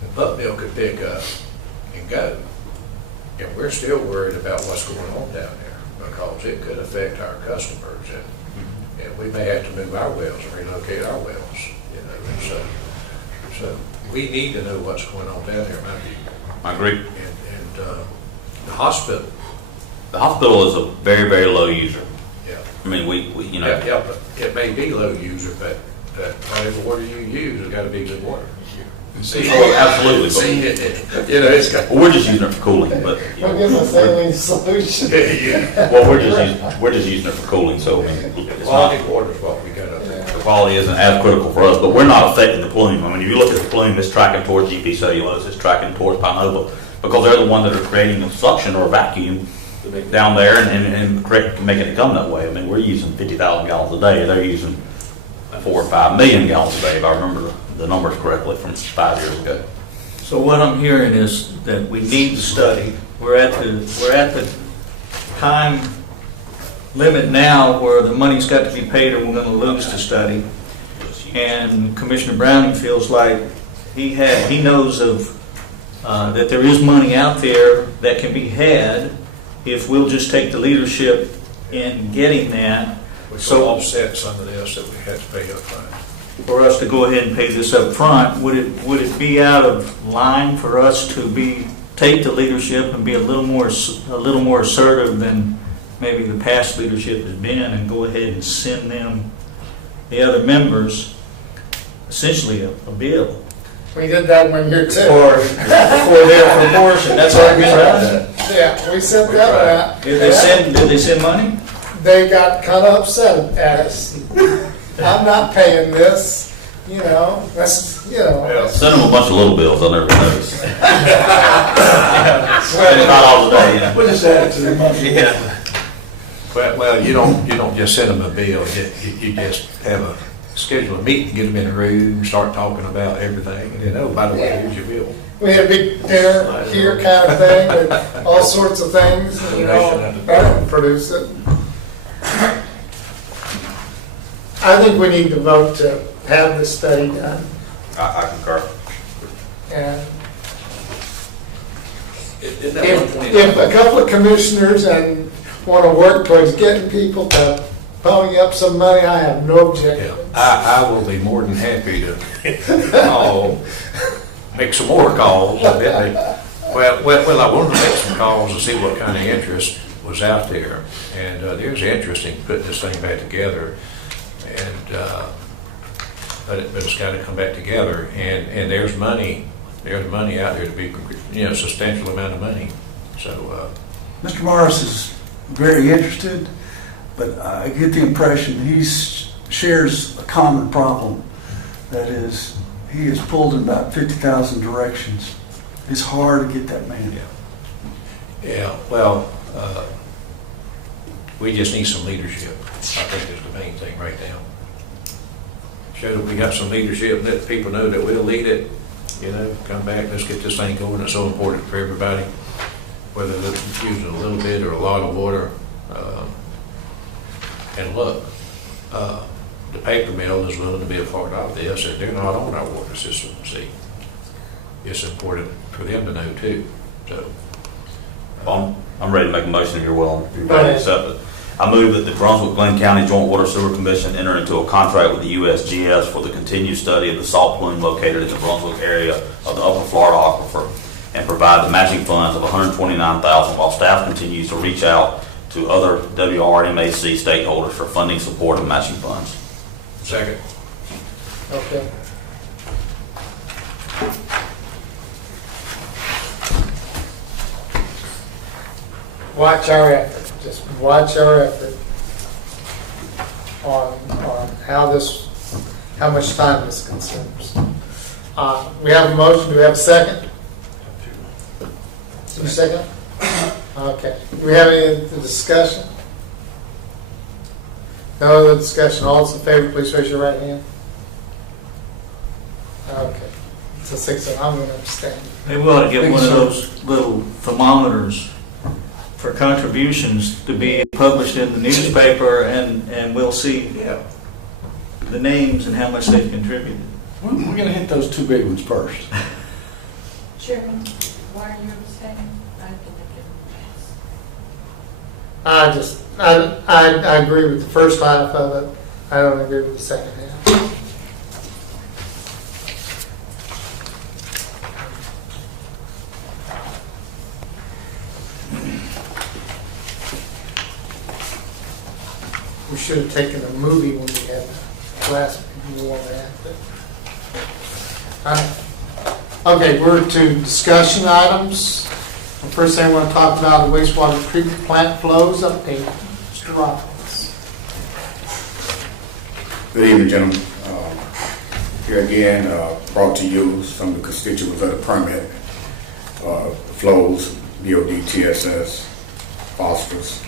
the pump mill could pick up and go. And we're still worried about what's going on down there because it could affect our customers. And we may have to move our wells and relocate our wells, you know. And so we need to know what's going on down there, in my view. I agree. And the hospital. The hospital is a very, very low user. Yeah. I mean, we you know. Yeah, but it may be low user, but whatever water you use has got to be good water. See, Oh, absolutely. See, you know, it's got. Well, we're just using it for cooling, but. We'll give them a saline solution. Well, we're just using it for cooling, so I mean, it's Quality not, water is what we got up there. the quality isn't as critical for us, but we're not affecting the plume. I mean, if you look at the plume, it's tracking towards GP cellulose, it's tracking towards Pinova, because they're the ones that are creating the suction or vacuum down there and making it come that way. I mean, we're using 50,000 gallons a day, they're using 4 or 5 million gallons a day, if I remember the numbers correctly from 5 years ago. So what I'm hearing is that we need to study. We're at the time limit now where the money's got to be paid or we're going to lose the study. And Commissioner Browning feels like he knows of that there is money out there that can be had if we'll just take the leadership in getting that. Which will offset some of this that we had to pay up front. For us to go ahead and pay this up front, would it be out of line for us to take the leadership and be a little more assertive than maybe the past leadership has been, and go ahead and send them, the other members, essentially a bill We did that one year too. for their proportion? That's what we tried. Yeah, we sent that one out. Did they send money? They got kind of upset at us. I'm not paying this, you know, that's, you know. Send them a bunch of little bills, I'll never notice. $25 a day, yeah. We'll just add it to the money. Yeah. Well, you don't just send them a bill, you just have a, schedule a meeting, get them in a room, start talking about everything, and then, oh, by the way, here's your bill. We had a big dinner here kind of thing with all sorts of things, you know, that didn't produce it. I think we need to vote to have this study done. I concur. And if a couple of commissioners and want to work towards getting people to pony up some money, I have no objection. I will be more than happy to call, make some more calls. Well, I wanted to make some calls to see what kind of interest was out there. And there's interest in putting this thing back together. And but it's got to come back together. And there's money out there to be, a substantial amount of money. So Mr. Morris is very interested, but I get the impression he shares a common problem. That is, he is pulled in about 50,000 directions. It's hard to get that man. yeah. Well, we just need some leadership. I think is the main thing right now. Show that we got some leadership, let people know that we'll lead it. Come back, let's get this thing going. It's so important for everybody, whether they're using a little bit or a lot of water. And look, the paper mill is willing to be a part of this, and they're not on our water system. See, it's important for them to know too. So, I'm ready to make a motion if you're willing, if you're ready to accept it. I move that the Brunswick-Glynn County Joint Water Sewer Commission enter into a contract with the USGS for the continued study of the salt plume located in the Brunswick area of the Upper Florida Aquifer, and provide the matching funds of $129,000 while staff continues to reach out to other WRMAC stakeholders for funding support of matching funds. second. Okay. Watch our effort. Just watch our effort on how much time this consumes. We have a motion. Do we have a second? You second? Okay. Do we have any discussion? No other discussion. All those in favor, please raise your right hand. Okay. It's a 6-0. I'm going to abstain. Maybe we ought to get one of those little thermometers for contributions to be published in the newspaper, and we'll see the names and how much they've contributed. We're going to hit those two big ones first. Chairman, why are you abstaining? I agree with the first half of it. I don't agree with the second half. We should have taken a movie when we had the last war that. Okay, we're to discussion items. The first thing I want to talk about is wastewater treatment plant flows update. Mr. Robbins. Good evening, gentlemen. Here again, brought to you some of the constituents of the permit, flows, BOD, TSS, phosphorus.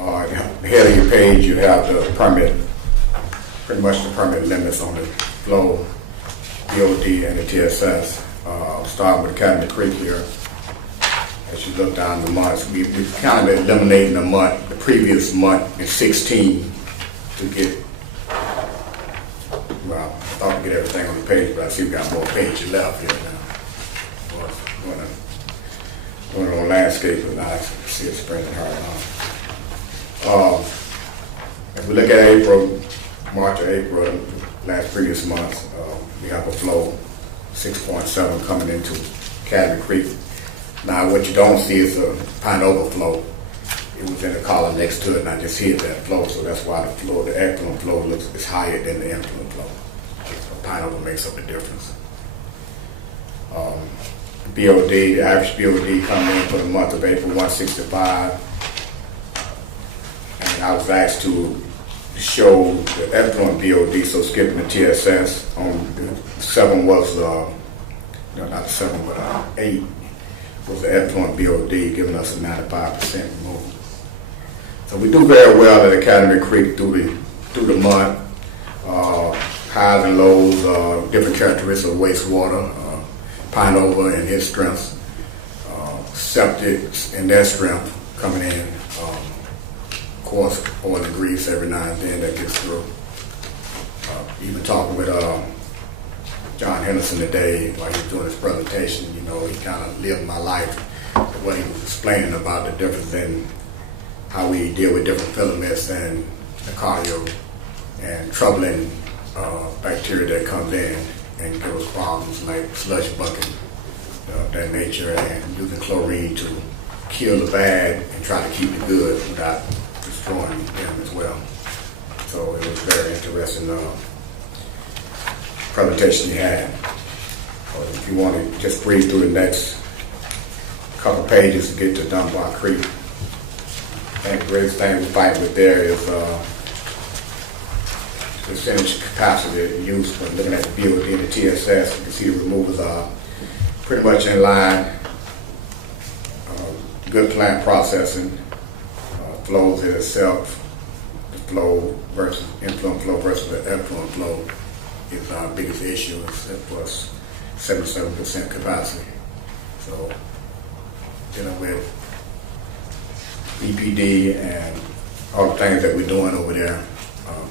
At the head of your page, you have the permit, pretty much the permit limits on the flow, BOD, and the TSS. I'll start with Academy Creek here. As you look down the months, we've kind of eliminating the month, the previous month in 16 to get, well, I thought to get everything on the page, but I see we got more pages left here now. Going on landscape, and I see it spreading hard on. If we look at April, March or April, last previous months, we have a flow 6.7 coming into Academy Creek. Now, what you don't see is a pine overflow. It was in the column next to it, and I just hit that flow, so that's why the flow, the effluent flow is higher than the influent flow. So pine over makes up the difference. BOD, the average BOD coming in for the month of April, 165. And I was asked to show the effluent BOD, so skipping the TSS. On the 7 was, no, not the 7, but 8 was the effluent BOD, giving us a 95% removal. So we do very well at Academy Creek through the month. Highs and lows, different characteristics of wastewater. Pine over and his strengths, septic and their strength coming in. Of course, oil and grease every now and then that gets through. Even talking with John Henderson today while he was doing his presentation, you know, he kind of lived my life. What he was explaining about the difference in how we deal with different filaments and the cardio and troubling bacteria that comes in and give us problems like sludge bucket, that nature, and using chlorine to kill the bad and try to keep the good without destroying them as well. So it was very interesting presentation you had. If you want to just breeze through the next couple pages to get to Dunbar Creek, I think the greatest thing we're fighting with there is percentage capacity use. When looking at the BOD and the TSS, you can see the removals are pretty much in line. Good plant processing, flows in itself, the flow versus influent flow versus the effluent flow is our biggest issue. It was 77% capacity. So, dealing with EPD and all the things that we're doing over there,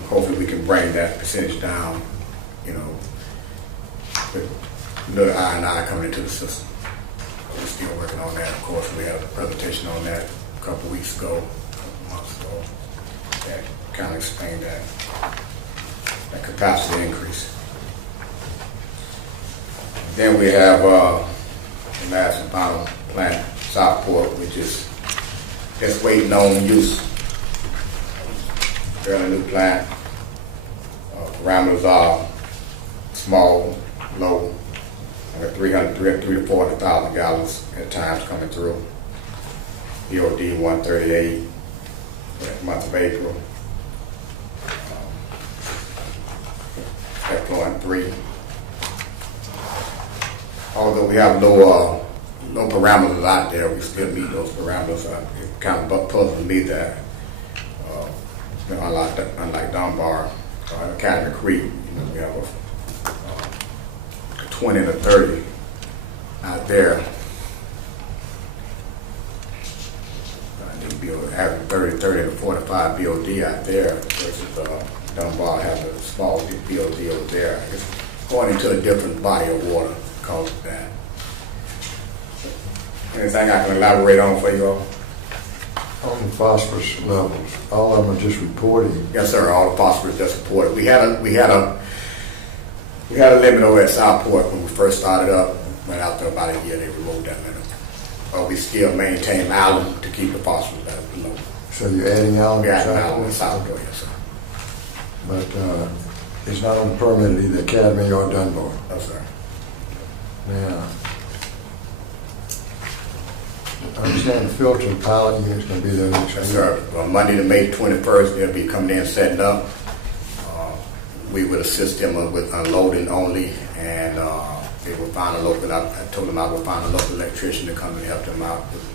hopefully we can bring that percentage down, you know, with another I&I coming into the system. We're still working on that. Of course, we had a presentation on that a couple weeks ago, a couple months ago, that kind of explained that capacity increase. Then we have the last and final plant, Southport, which is just waiting on use. Fairly new plant. Parameters are small, low, 300 to 400,000 gallons at times coming through. BOD 138 for the month of April. Effluent 3. Although we have low parameters out there, we still meet those parameters. It kind of puzzles me that, unlike Dunbar, Academy Creek, you know, we have a 20 to 30 out there. I think BOD having 30 to 45 BOD out there versus Dunbar has a small BOD over there. It's going into a different body of water because of that. Anything I can elaborate on for you all? On the phosphorus levels, all of them are just reporting. Yes, sir. All the phosphorus just reported. We had a limit over at Southport when we first started up. Went out there about a year, they removed that limit. But we still maintain alum to keep the phosphorus level low. So you're adding alum? We're adding alum in Southport, yes, sir. But it's not on the permit at either Academy or Dunbar. No, sir. Now, I understand the filter and pilot unit's going to be there next week. Yes, sir. Monday to May 21st, they'll be coming in setting up. We would assist them with unloading only, and they will find a local. I told them I would find a local electrician to come and help them out with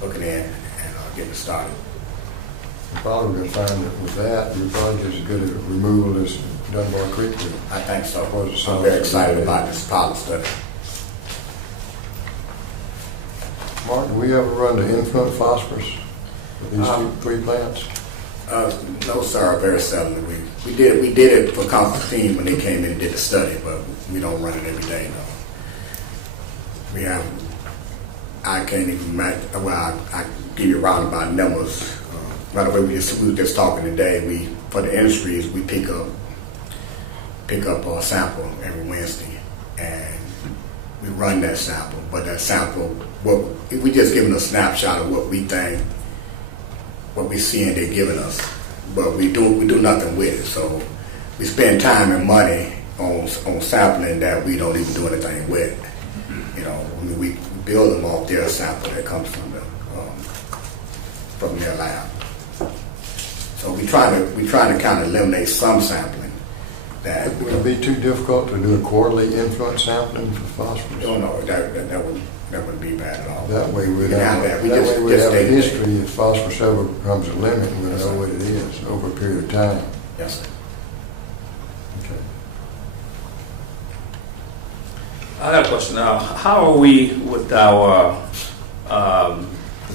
looking in and getting started. You're probably going to find that with that, you're probably just as good at removal as Dunbar Creek did. I think so. Was it I'm very excited about this pilot study. Mark, do we ever run the influent phosphorus with these three plants? No, sir. Very seldom. We did it for Constantine when they came in and did the study, but we don't run it every day. No. We have. I can't even imagine. Well, I give you roundabout numbers. By the way, we were just talking today. For the industries, we pick up a sample every Wednesday, and we run that sample. But that sample, we just giving a snapshot of what we think, what we seeing they're giving us, but we do nothing with it. So we spend time and money on sampling that we don't even do anything with. You know, we build them off their sample that comes from their lab. So we try to kind of eliminate some sampling. That would it be too difficult to do a quarterly influence sampling for phosphorus? No, that wouldn't be bad at all. That way we'd have a history if phosphorus ever becomes a limit, we'll know what it is over a period of time. Yes, sir. Okay. I got a question now. How are we with our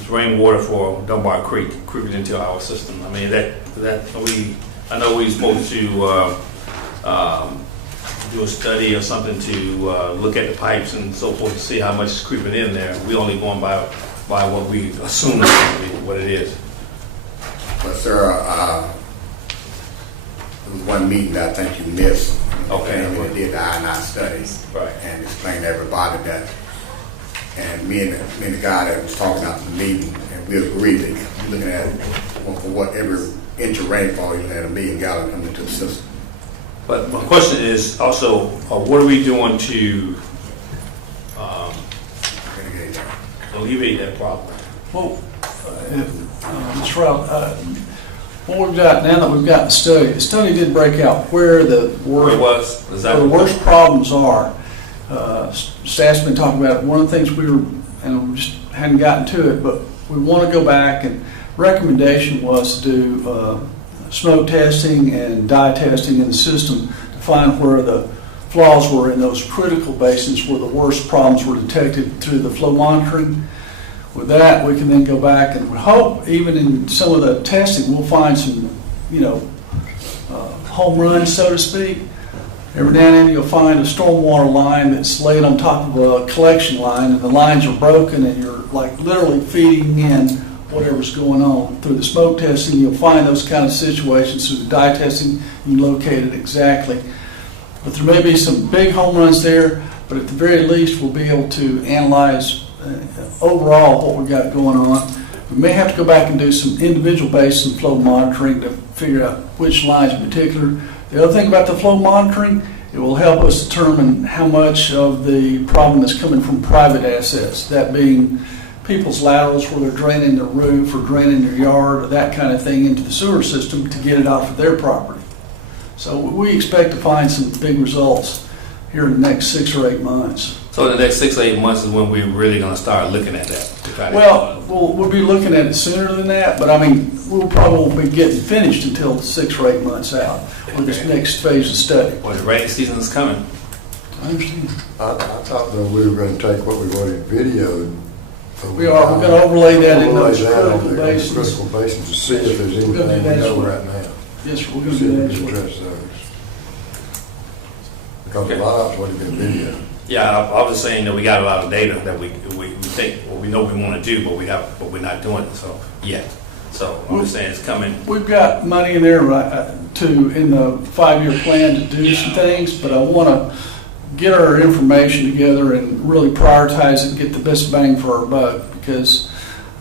rainwater for Dunbar Creek creeping into our system? I mean, I know we're supposed to do a study or something to look at the pipes and so forth to see how much is creeping in there. We only going by what we assume is going to be what it is. But sir, there was one meeting that I think you missed. Okay. And we did the I&I study, right, and explained to everybody that. And me and the guy that was talking after the meeting, and we agreed that you're looking at for whatever inch of rainfall, you're looking at 1 million gallons coming into the system. But my question is also, what are we doing to alleviate that problem? Well, Mr. Ralph, what we've got now that we've got the study did break out where the worst problems are. Staff's been talking about it. One of the things we just hadn't gotten to it, but we want to go back, and recommendation was to do smoke testing and dye testing in the system to find where the flaws were in those critical basins where the worst problems were detected through the flow monitoring. With that, we can then go back and we hope even in some of the testing we'll find some, home runs, so to speak. Every now and then you'll find a stormwater line that's laid on top of a collection line, and the lines are broken, and you're like literally feeding in whatever's going on. Through the smoke testing, you'll find those kind of situations. Through the dye testing, you locate it exactly. But there may be some big home runs there, but at the very least, we'll be able to analyze overall what we've got going on. We may have to go back and do some individual basin flow monitoring to figure out which lines in particular. The other thing about the flow monitoring, it will help us determine how much of the problem is coming from private assets, that being people's laterals where they're draining their roof or draining their yard or that kind of thing into the sewer system to get it off of their property. So we expect to find some big results here in the next 6 or 8 months. So the next 6 or 8 months is when we're really going to start looking at that. Well, we'll be looking at it sooner than that, but I mean, we'll probably won't be getting finished until 6 or 8 months out with this next phase of study. Well, the rainy season is coming. I understand. I thought though we were going to take what we've already videoed. We are. We're going to overlay that in those critical basins. Critical basins to see if there's anything we know right now. Yes, we're going to do that as well. Address those. Because a lot of it's already been videoed. Yeah, I was just saying that we got a lot of data that we think, well, we know we want to do, but we're not doing it yet. So I'm just saying it's coming. We've got money in there in the 5-year plan to do some things, but I want to get our information together and really prioritize it and get the best bang for our buck. Because,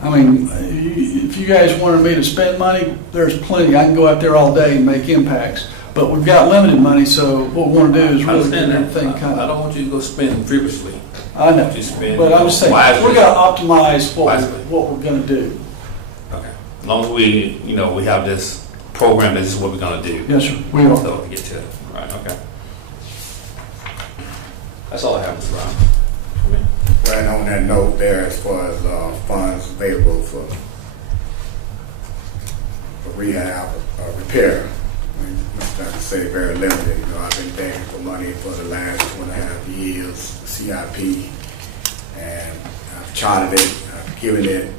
I mean, if you guys wanted me to spend money, there's plenty. I can go out there all day and make impacts. But we've got limited money, so what we want to do is I really get understand that. everything kind I of. don't want you to go spend frivolously. I know, You spend, but I'm just saying, wisely. we got to optimize Wisely. what we're going to do. Okay. As long as we, we have this program, this is what we're gonna do. Yes, sir, we are. So we get to it. Right, okay. That's all I have, Mr. Brown. For me. Well, and on that note there, as far as funds available for rehab, repair, I mean, not to say very limited. I've been begging for money for the last 2.5 years, CIP, and I've charted it, I've given it,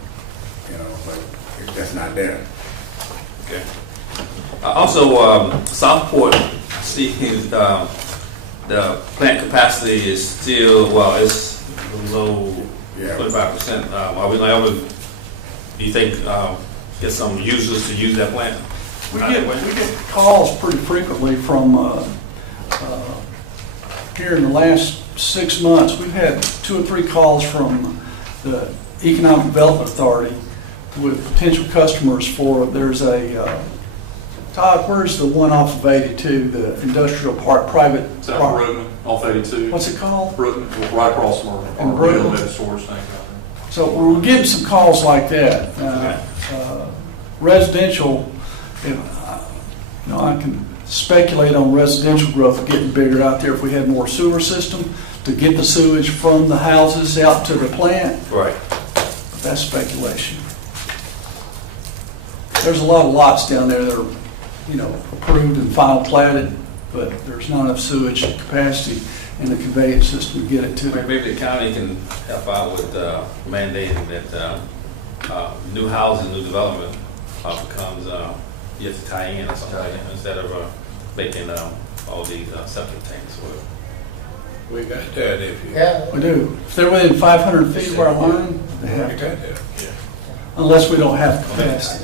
but it's just not there. Okay. Also, Southport, I see the plant capacity is still, it's below 25%. Are we able to, do you think, get some users to use that plant? We get calls pretty frequently from, here in the last 6 months, we've had 2 or 3 calls from the Economic Development Authority with potential customers there's a, Todd, where's the one off of 82, the industrial park, private? It's out in Brooklyn, off 82. What's it called? Brooklyn, right across from In our Brooklyn. elevated storage tank out there. So we're getting some calls like that. Residential, I can speculate on residential growth getting bigger out there if we had more sewer system to get the sewage from the houses out to the plant. Right. But that's speculation. There's a lot of lots down there that are, approved and final platted, but there's not enough sewage capacity in the conveyance system to get it to them. Maybe the county can help out with mandating that new housing, new development becomes, you have to tie in or something like that instead of making all these septic tanks. We got that if you. Yeah, We do. If they're within 500 feet of our line, they have We to, got that. unless we don't have capacity.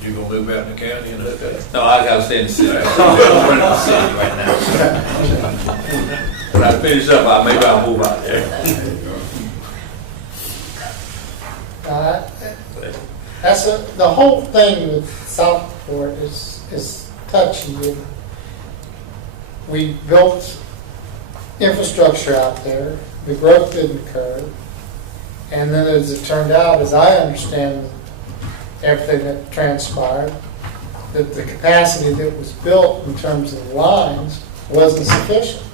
You gonna move out in the county and hook up? No, I gotta stay in the city. I'm running the city right now. When I finish up, maybe I'll move out there. The whole thing with Southport is touchy. We built infrastructure out there, the growth didn't occur, and then as it turned out, as I understand everything that transpired, that the capacity that was built in terms of lines wasn't sufficient.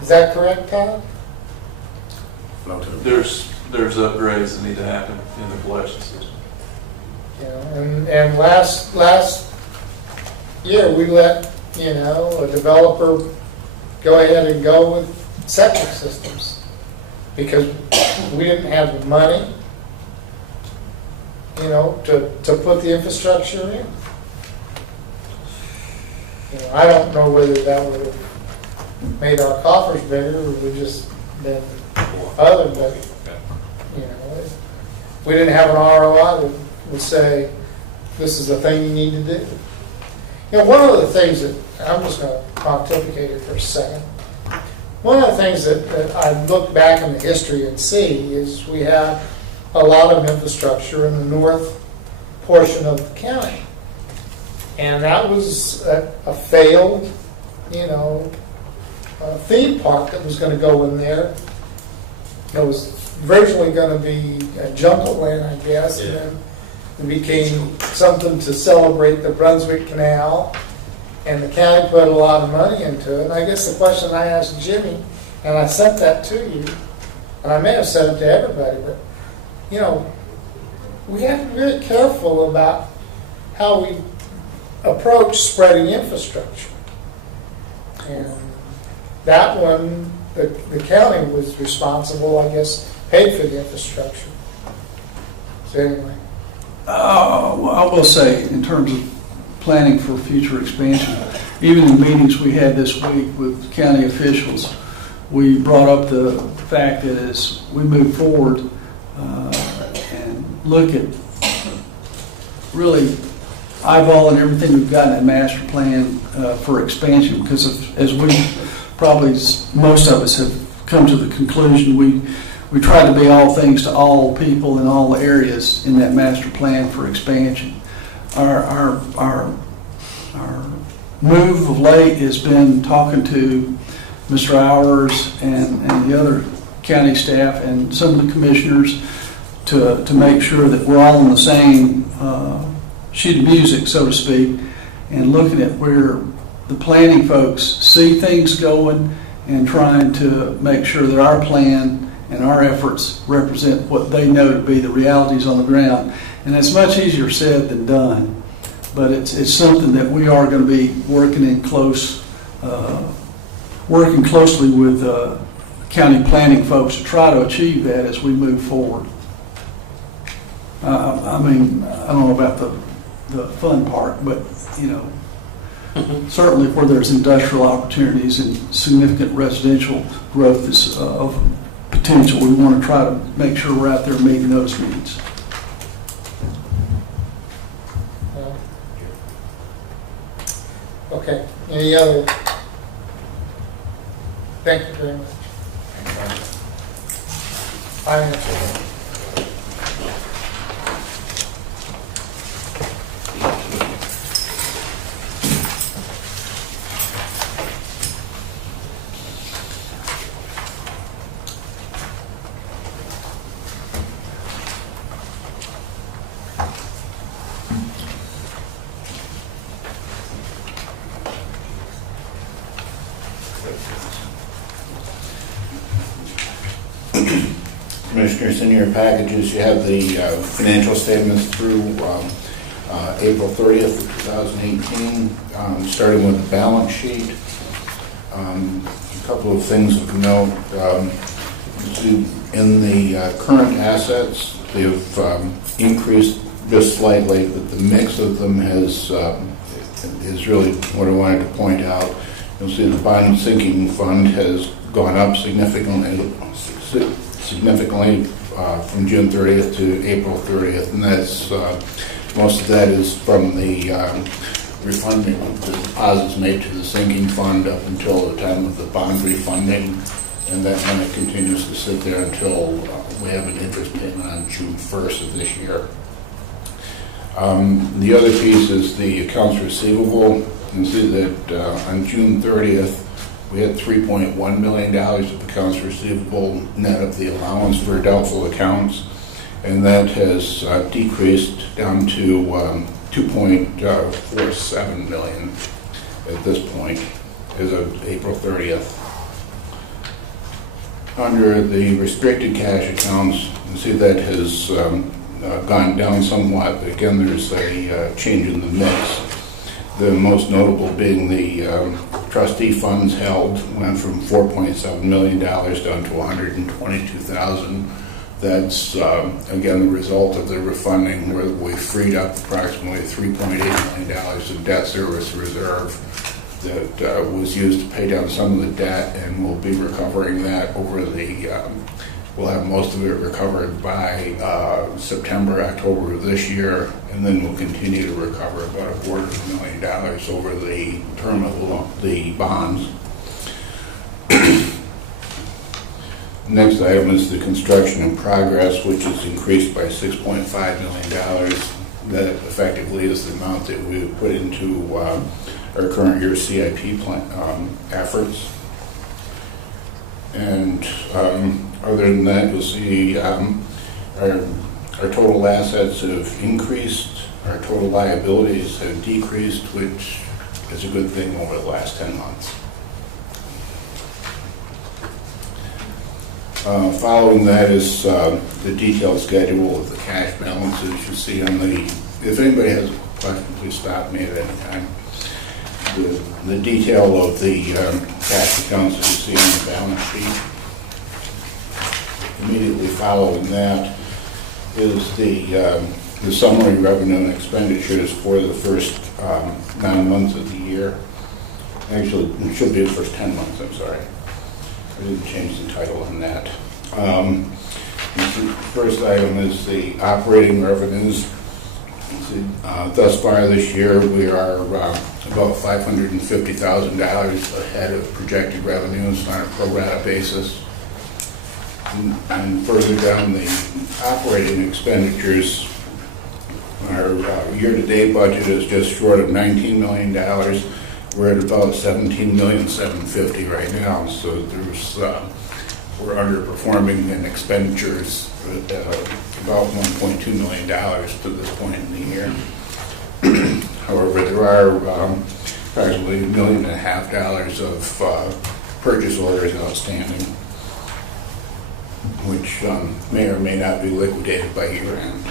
Is that correct, Todd? There's upgrades that need to happen in the collection system. And last year we let a developer go ahead and go with septic systems because we didn't have the money to put the infrastructure in. I don't know whether that would have made our coffers bigger or we just been other, but we didn't have an ROI that would say this is the thing you need to do. One of the things that I'm just going to pontificate it for a second. One of the things that I look back in the history and see is we have a lot of infrastructure in the north portion of the county. And that was a failed, theme park that was going to go in there. It was originally going to be a jungle land, I guess, and then it became something to celebrate the Brunswick Canal. And the county put a lot of money into it. And I guess the question I asked Jimmy, and I sent that to you, and I may have sent it to everybody, but we have to be very careful about how we approach spreading infrastructure. And that one, the county was responsible, I guess, paid for the infrastructure. So anyway. Well, I will say, in terms of planning for future expansion, even in meetings we had this week with county officials, we brought up the fact that as we move forward and look at really eyeballing everything we've got in that master plan for expansion, because as we probably, most of us have come to the conclusion, we try to be all things to all people in all areas in that master plan for expansion. our move of late has been talking to Mr. Hours and the other county staff and some of the commissioners to make sure that we're all on the same sheet of music, so to speak, and looking at where the planning folks see things going and trying to make sure that our plan and our efforts represent what they know to be the realities on the ground. And it's much easier said than done, but it's something that we are going to be working closely with county planning folks to try to achieve that as we move forward. I mean, I don't know about the fun part, but, you know, certainly where there's industrial opportunities and significant residential growth is of potential, we want to try to make sure we're out there meeting those needs. Okay, any other? Thank you very much. Finance. Commissioners, in your packages, you have the financial statements through April 30th of 2018, starting with the balance sheet. A couple of things of note. In the current assets, they've increased just slightly, but the mix of them is really what I wanted to point out. You'll see the bond sinking fund has gone up significantly from June 30th to April 30th, and that's most of that is from the refunding of the deposits made to the sinking fund up until the time of the bond refunding, and that money continues to sit there until we have an interest payment on June 1st of this year. The other piece is the accounts receivable. You can see that on June 30th, we had $3.1 million of accounts receivable net of the allowance for doubtful accounts, and that has decreased down to $2.47 million at this point as of April 30th. Under the restricted cash accounts, you can see that has gone down somewhat, but again, there's a change in the mix. The most notable being the trustee funds held went from $4.7 million down to $122,000. That's, again, the result of the refunding where we freed up approximately $3.8 million of debt service reserve that was used to pay down some of the debt, and we'll be recovering that over the, we'll have most of it recovered by September, October of this year, and then we'll continue to recover about $250,000 over the term of the bonds. Next item is the construction in progress, which is increased by $6.5 million. That effectively is the amount that we put into our current year CIP plan, efforts. And other than that, you'll see our total assets have increased, our total liabilities have decreased, which is a good thing over the last 10 months. Following that is the detailed schedule of the cash balances you see on the, if anybody has a question, please stop me at any time. The detail of the cash accounts that you see on the balance sheet. Immediately following that is the summary revenue and expenditures for the first 9 months of the year. Actually, it should be the first 10 months, I'm sorry. I didn't change the title on that. The first item is the operating revenues. Thus far this year, we are about $550,000 ahead of projected revenues on a pro rata basis. And further down the operating expenditures, Our year-to-date budget is just short of $19 million. We're at about $17,750,000 right now, so we're underperforming in expenditures at about $1.2 million to this point in the year. However, there are approximately $1.5 million of purchase orders outstanding, which may or may not be liquidated by year end.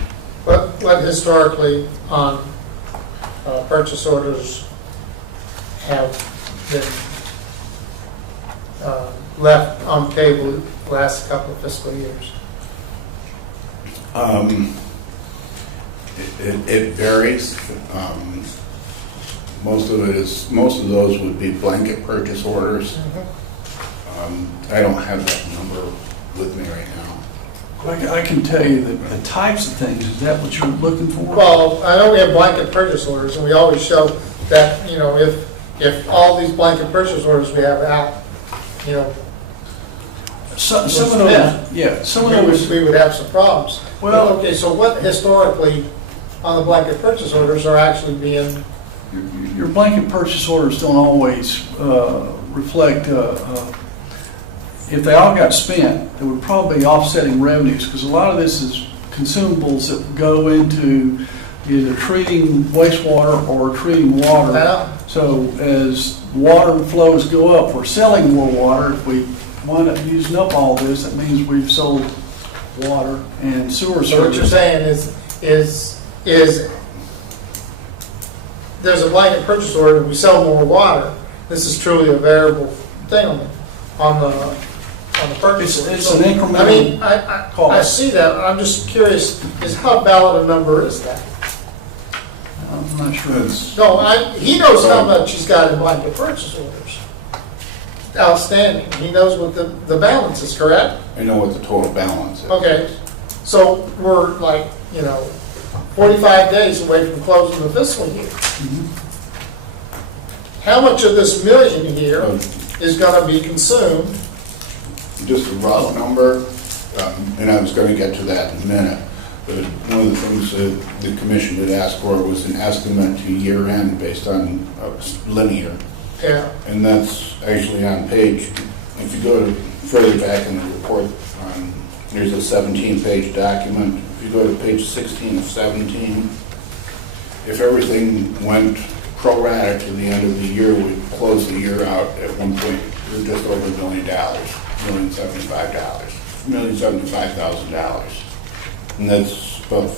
What historically on purchase orders have been left on table the last couple of fiscal years? It varies. Most of those would be blanket purchase orders. I don't have that number with me right now. I can tell you that the types of things, is that what you're looking for? Well, I know we have blanket purchase orders, and we always show that, you know, if all these blanket purchase orders we have out, you know, Some of those, yeah, some of those. we would have some problems. Well, okay, so what historically on the blanket purchase orders are actually being? Your blanket purchase orders don't always reflect, if they all got spent, they would probably be offsetting revenues, because a lot of this is consumables that go into either treating wastewater or treating water. Yeah. So as water flows go up, we're selling more water. If we wind up using up all this, that means we've sold water and sewer service. So what you're saying is there's a blanket purchase order and we sell more water. This is truly a variable thing on the purchase order. It's an incremental. I mean, I see that. I'm just curious, is how valid a number is that? I'm not sure. No, he knows how much he's got in blanket purchase orders. Outstanding. He knows what the balance is, correct? I know what the total balance is. Okay. So we're like, 45 days away from closing the fiscal year. How much of this million here is going to be consumed? Just a rough number, and I was going to get to that in a minute, but one of the things that the commission had asked for was an estimate to year end based on linear. Yeah. And that's actually on page, if you go further back in the report, there's a 17-page document. If you go to page 16 of 17, if everything went pro rata to the end of the year, we'd close the year out at one point just over $1 million, $1,075,000. And that's about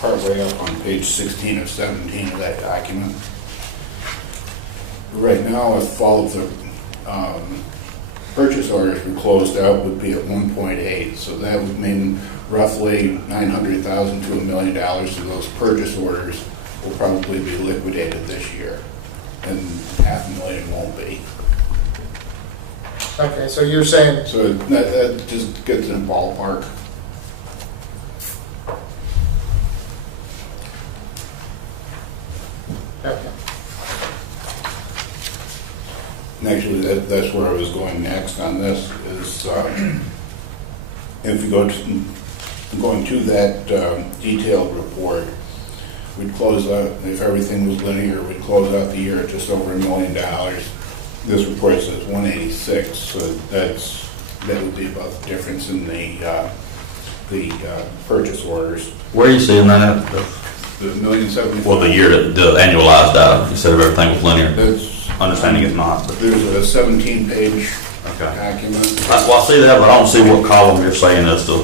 partway up on page 16 of 17 of that document. Right now, if all of the purchase orders were closed out, would be at 1.8. So that would mean roughly $900,000 to $1 million of those purchase orders will probably be liquidated this year, and $500,000 won't be. Okay, so you're saying. So that just gets in the ballpark. Okay. And actually, that's where I was going next on this, is if you going to that detailed report, we'd close out, if everything was linear, we'd close out the year at just over $1 million. This report says 186, so that would be about the difference in the purchase orders. Where are you seeing that? The $1,075,000. Well, the annualized data, you said if everything was linear. That's Understanding it's not. But there's a 17-page document. Well, I see that, but I don't see what column you're saying is the.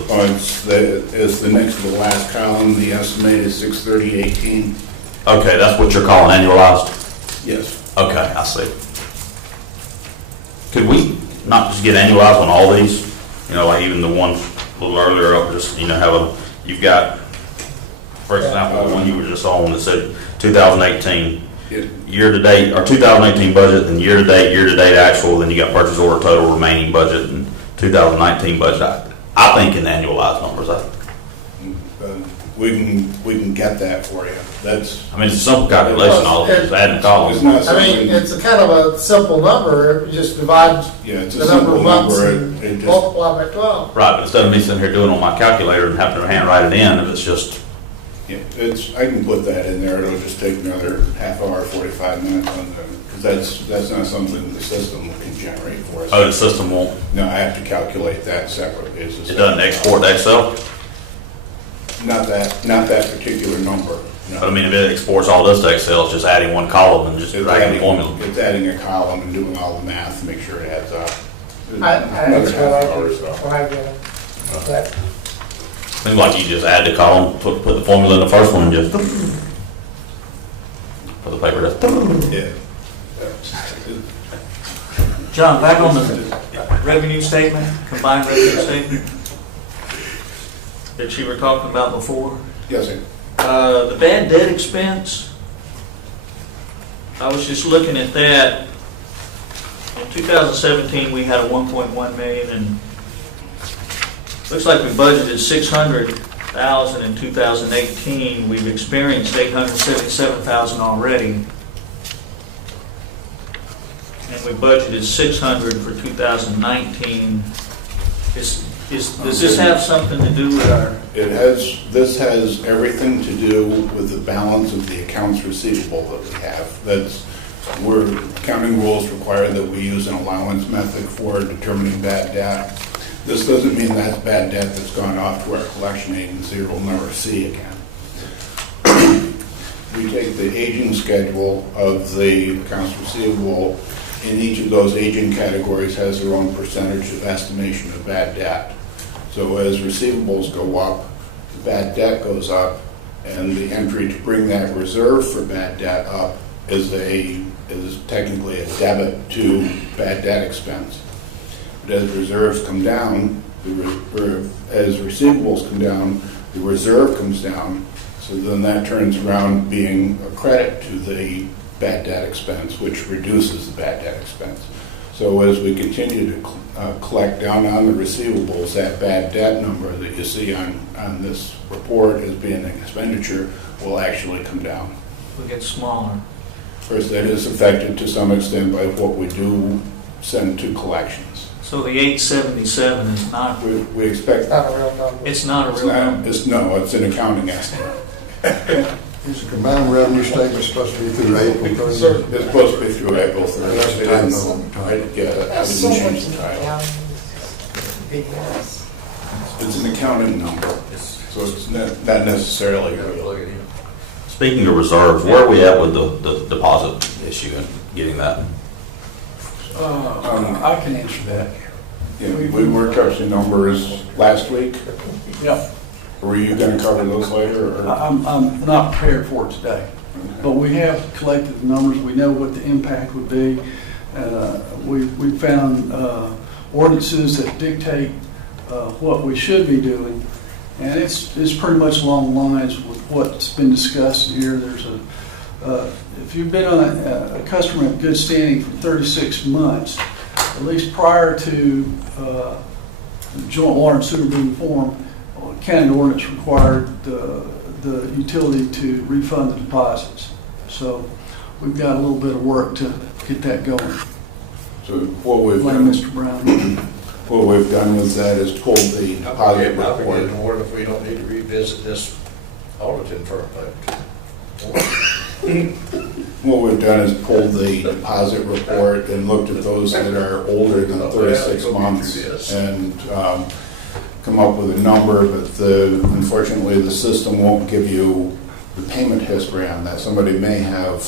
It's the next to the last column. The estimate is 630.18. Okay, that's what you're calling annualized? Yes. Okay, I see. Could we not just get annualized on all these? Like even the ones a little earlier up, just, you've got, for example, the one you were just on that said 2018. Year-to-date, or 2018 budget, then year-to-date actual, then you got purchase order total remaining budget, and 2019 budget. I think in annualized numbers. We can get that for you. That's. I mean, it's a simple calculation, all it's adding columns. It's a kind of a simple number. You just divide the number of months and multiply by 12. Right, but instead of me sitting here doing it on my calculator and having to handwrite it in, if it's just Yeah, I can put that in there, it'll just take another half hour, 45 minutes on the, because that's not something the system can generate for us. Oh, the system won't? No, I have to calculate that separately. It doesn't export to Excel? Not that particular number. No. But I mean, if it exports all this to Excel, it's just adding one column and just dragging the formula. It's adding a column and doing all the math to make sure it adds up. That's what I get it. That- Seems like you just add the column, put the formula in the first one, and just put the paper just. Yeah. John, back on the revenue statement, combined revenue statement that you were talking about before. Yes, sir. The bad debt expense, I was just looking at that. In 2017, we had a 1.1 million, and looks like we budgeted 600,000 in 2018. We've experienced 877,000 already. And we budgeted 600 for 2019. Does this have something to do with our? This has everything to do with the balance of the accounts receivable that we have. Accounting rules require that we use an allowance method for determining bad debt. This doesn't mean that's bad debt that's gone off to our collection agency or we'll never see again. We take the aging schedule of the accounts receivable, and each of those aging categories has their own percentage of estimation of bad debt. So as receivables go up, the bad debt goes up, and the entry to bring that reserve for bad debt up is technically a debit to bad debt expense. But as reserves come down, as receivables come down, the reserve comes down. So then that turns around being a credit to the bad debt expense, which reduces the bad debt expense. So as we continue to collect down on the receivables, that bad debt number that you see on this report as being an expenditure will actually come down. We get smaller. Of course, that is affected to some extent by what we do send to collections. So the 877 is not. We expect. Not a real number. It's not a real number. It's an accounting estimate. Is the combined revenue statement supposed to be through April 30th? It's supposed to be through April 30th. That's the time. I didn't change the title. It's an accounting number, so it's not necessarily. Speaking of reserves, where are we at with the deposit issue and getting that? I can answer that. Yeah, we worked up some numbers last week. Yep. Were you going to cover those later? Or? I'm not prepared for it today, but we have collected the numbers. We know what the impact would be. We found ordinances that dictate what we should be doing, and it's pretty much along the lines with what's been discussed here. There's if you've been on a customer in good standing for 36 months, at least prior to joint water and sewer being formed, county ordinance required the utility to refund the deposits. So we've got a little bit of work to get that going. So what we've done, Mr. Brown. What we've done with that is pulled the deposit report. If we don't need to revisit this auditing firm. What we've done is pulled the deposit report and looked at those that are older than 36 months and come up with a number, but unfortunately the system won't give you the payment history on that. Somebody may have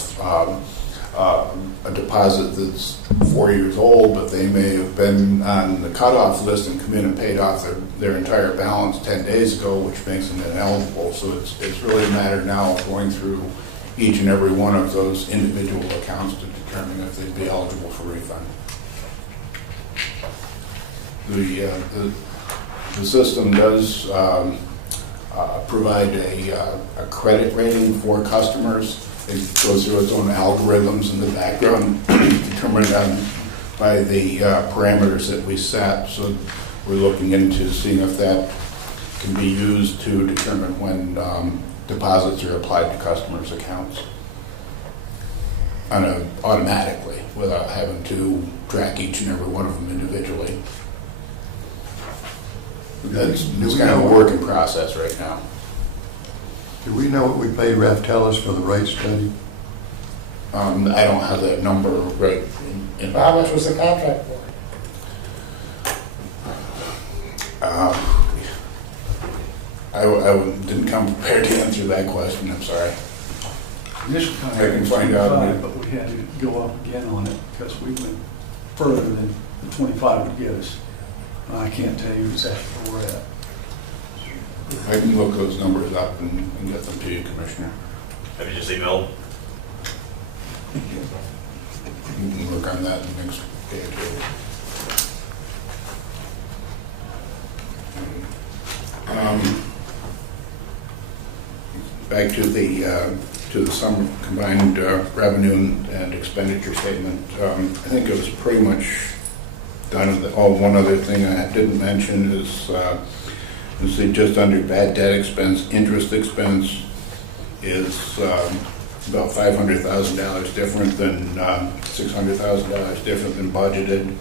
a deposit that's 4 years old, but they may have been on the cutoff list and come in and paid off their entire balance 10 days ago, which makes them ineligible. So it's really a matter now of going through each and every one of those individual accounts to determine if they'd be eligible for refund. The system does provide a credit rating for customers. It goes through its own algorithms in the background, determined by the parameters that we set. So we're looking into seeing if that can be used to determine when deposits are applied to customers' accounts automatically without having to track each and every one of them individually. It's kind of a work in process right now. Do we know what we paid Raftellus for the rate study? I don't have that number right in. How much was the contract for? I didn't come prepared to answer that question, I'm sorry. Initial I contract can was find out. 25, but we had to go up again on it because we went further than the 25 would get us. I can't tell you exactly where we're at. I can look those numbers up and get them to you, Commissioner. Have you just emailed? You can work on that in the next day or two. Back to the summer combined revenue and expenditure statement. I think it was pretty much done. One other thing I didn't mention is just under bad debt expense, interest expense is about $500,000 different than $600,000 different than budgeted,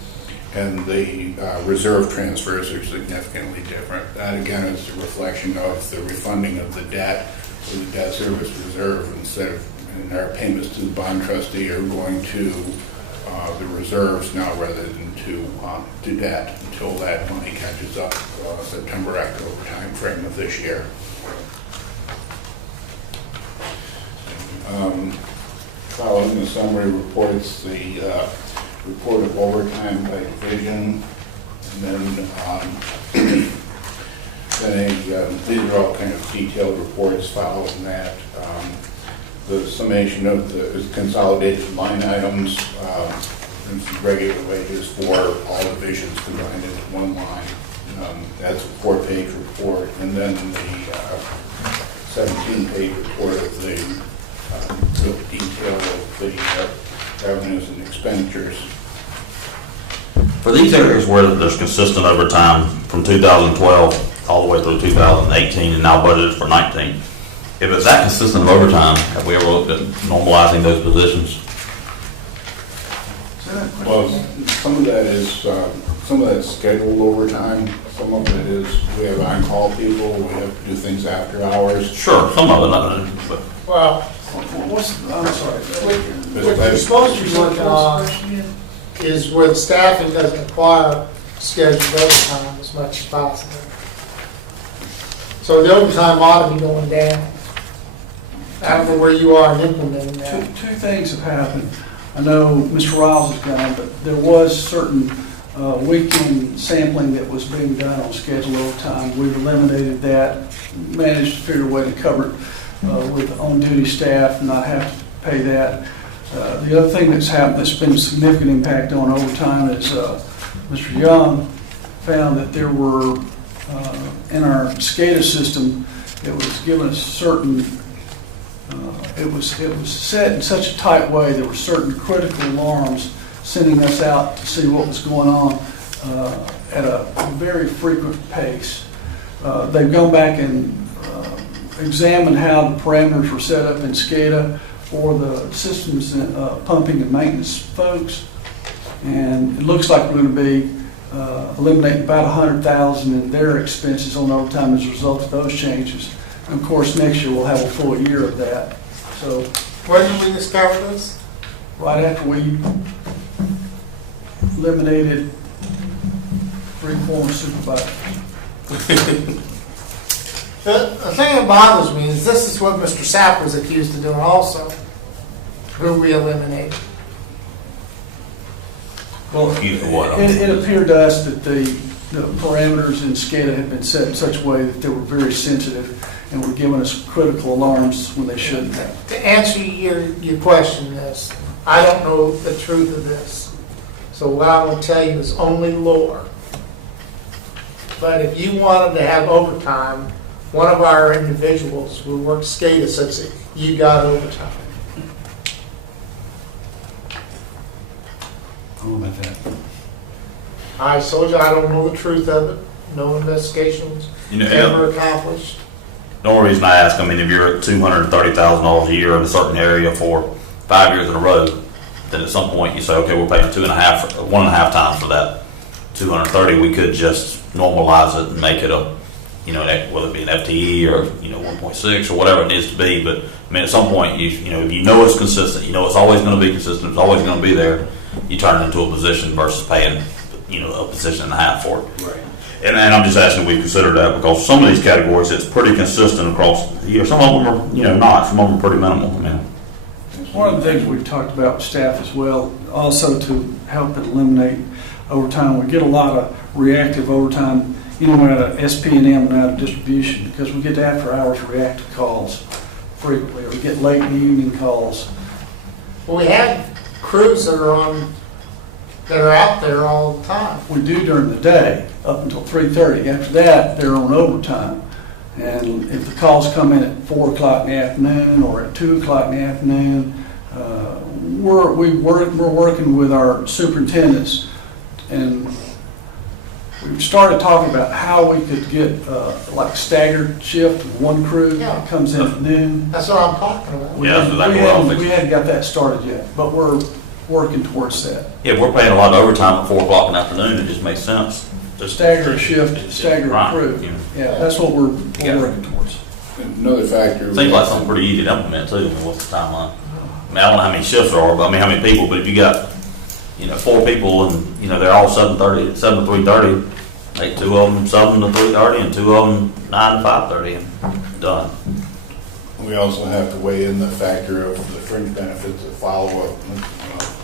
and the reserve transfers are significantly different. That again is a reflection of the refunding of the debt to the debt service reserve instead of, and our payments to the bond trustee are going to the reserves now rather than to debt until that money catches up September, October time frame of this year. Following the summary reports, the report of overtime by division, and then these are all kind of detailed reports following that. The summation of the consolidated line items, for instance, regular wages for all divisions combined into one line. That's a 4-page report, and then the 17-page report of the detail of the revenues and expenditures. For these areas where there's consistent overtime from 2012 all the way through 2018 and now budgeted for 19, if it's that consistent of overtime, have we ever looked at normalizing those positions? Well, some of that's scheduled overtime. Some of it is we have on-call people. We have to do things after hours. Sure, some of it. But Well, I'm sorry. what you're supposed to be looking on is where the staffing doesn't require scheduled overtime as much as possible. So the overtime ought to be going down. I don't know where you are in implementing that. Two things have happened. I know Mr. Riles is gone, but there was certain weekend sampling that was being done on scheduled overtime. We've eliminated that, managed to figure a way to cover it with on-duty staff and not have to pay that. The other thing that's happened that's been a significant impact on overtime is Mr. Young found that there were, in our SCADA system, it was given a certain, it was set in such a tight way, there were certain critical alarms sending us out to see what was going on at a very frequent pace. They've gone back and examined how the parameters were set up in SCADA for the systems pumping and maintenance folks, and it looks like we're going to be eliminating about $100,000 in their expenses on overtime as a result of those changes. And of course, next year we'll have a full year of that. So, When did we discover this? right after we eliminated 3 former supervisors. The thing that bothers me is this is what Mr. Sapp was accused of doing also, who we eliminated. well, excuse me, what? It appeared to us that the parameters in SCADA had been set in such a way that they were very sensitive and were giving us critical alarms when they shouldn't have. To answer your question, is I don't know the truth of this. So what I will tell you is only lore. But if you wanted to have overtime, one of our individuals who works SCADA says you got overtime. I don't know about that. I told you I don't know the truth of it. No investigations ever accomplished. The only reason I ask, I mean, if you're at $230,000 a year in a certain area for 5 years in a row, then at some point you say, okay, we're paying 1.5 times for that 230. We could just normalize it and make it a you know, whether it be an FTE or, you know, 1.6 or whatever it needs to be. But I mean, at some point, you know, if you know it's consistent, you know it's always going to be consistent, it's always going to be there, you turn it into a position versus paying, you know, a position and a half for it. Right. And I'm just asking if we consider that, because some of these categories, it's pretty consistent across the year. Some of them are, you know, not. Some of them are pretty minimal. I mean, One of the things we've talked about with staff as well, also to help eliminate overtime, we get a lot of reactive overtime, you know, out of SP&M and out of distribution, because we get after-hours reactive calls frequently, or we get late in the evening calls. Well, we have crews that are out there all the time. We do during the day, up until 3:30. After that, they're on overtime. And if the calls come in at 4 o'clock in the afternoon or at 2 o'clock in the afternoon, we're working with our superintendents, and we started talking about how we could get like staggered shift, one crew Yeah. comes in at noon. That's what I'm talking about. Yeah, so that we're all We hadn't got that started yet, but we're working towards that. yeah, if we're paying a lot of overtime at 4 o'clock in the afternoon, it just makes sense. Just Stagger a shift, stagger a Right, crew. you know. Yeah, that's what we're Yeah. working towards. Another factor. Seems like something pretty easy to implement too. I mean, what's the timeline? I mean, I don't know how many shifts there are, but I mean, how many people? But if you got, you know, 4 people and, you know, they're all 7 to 3:30, make 2 of them 7 to 3:30 and 2 of them 9 to 5:30 and done. We also have to weigh in the factor of the fringe benefits of follow-up,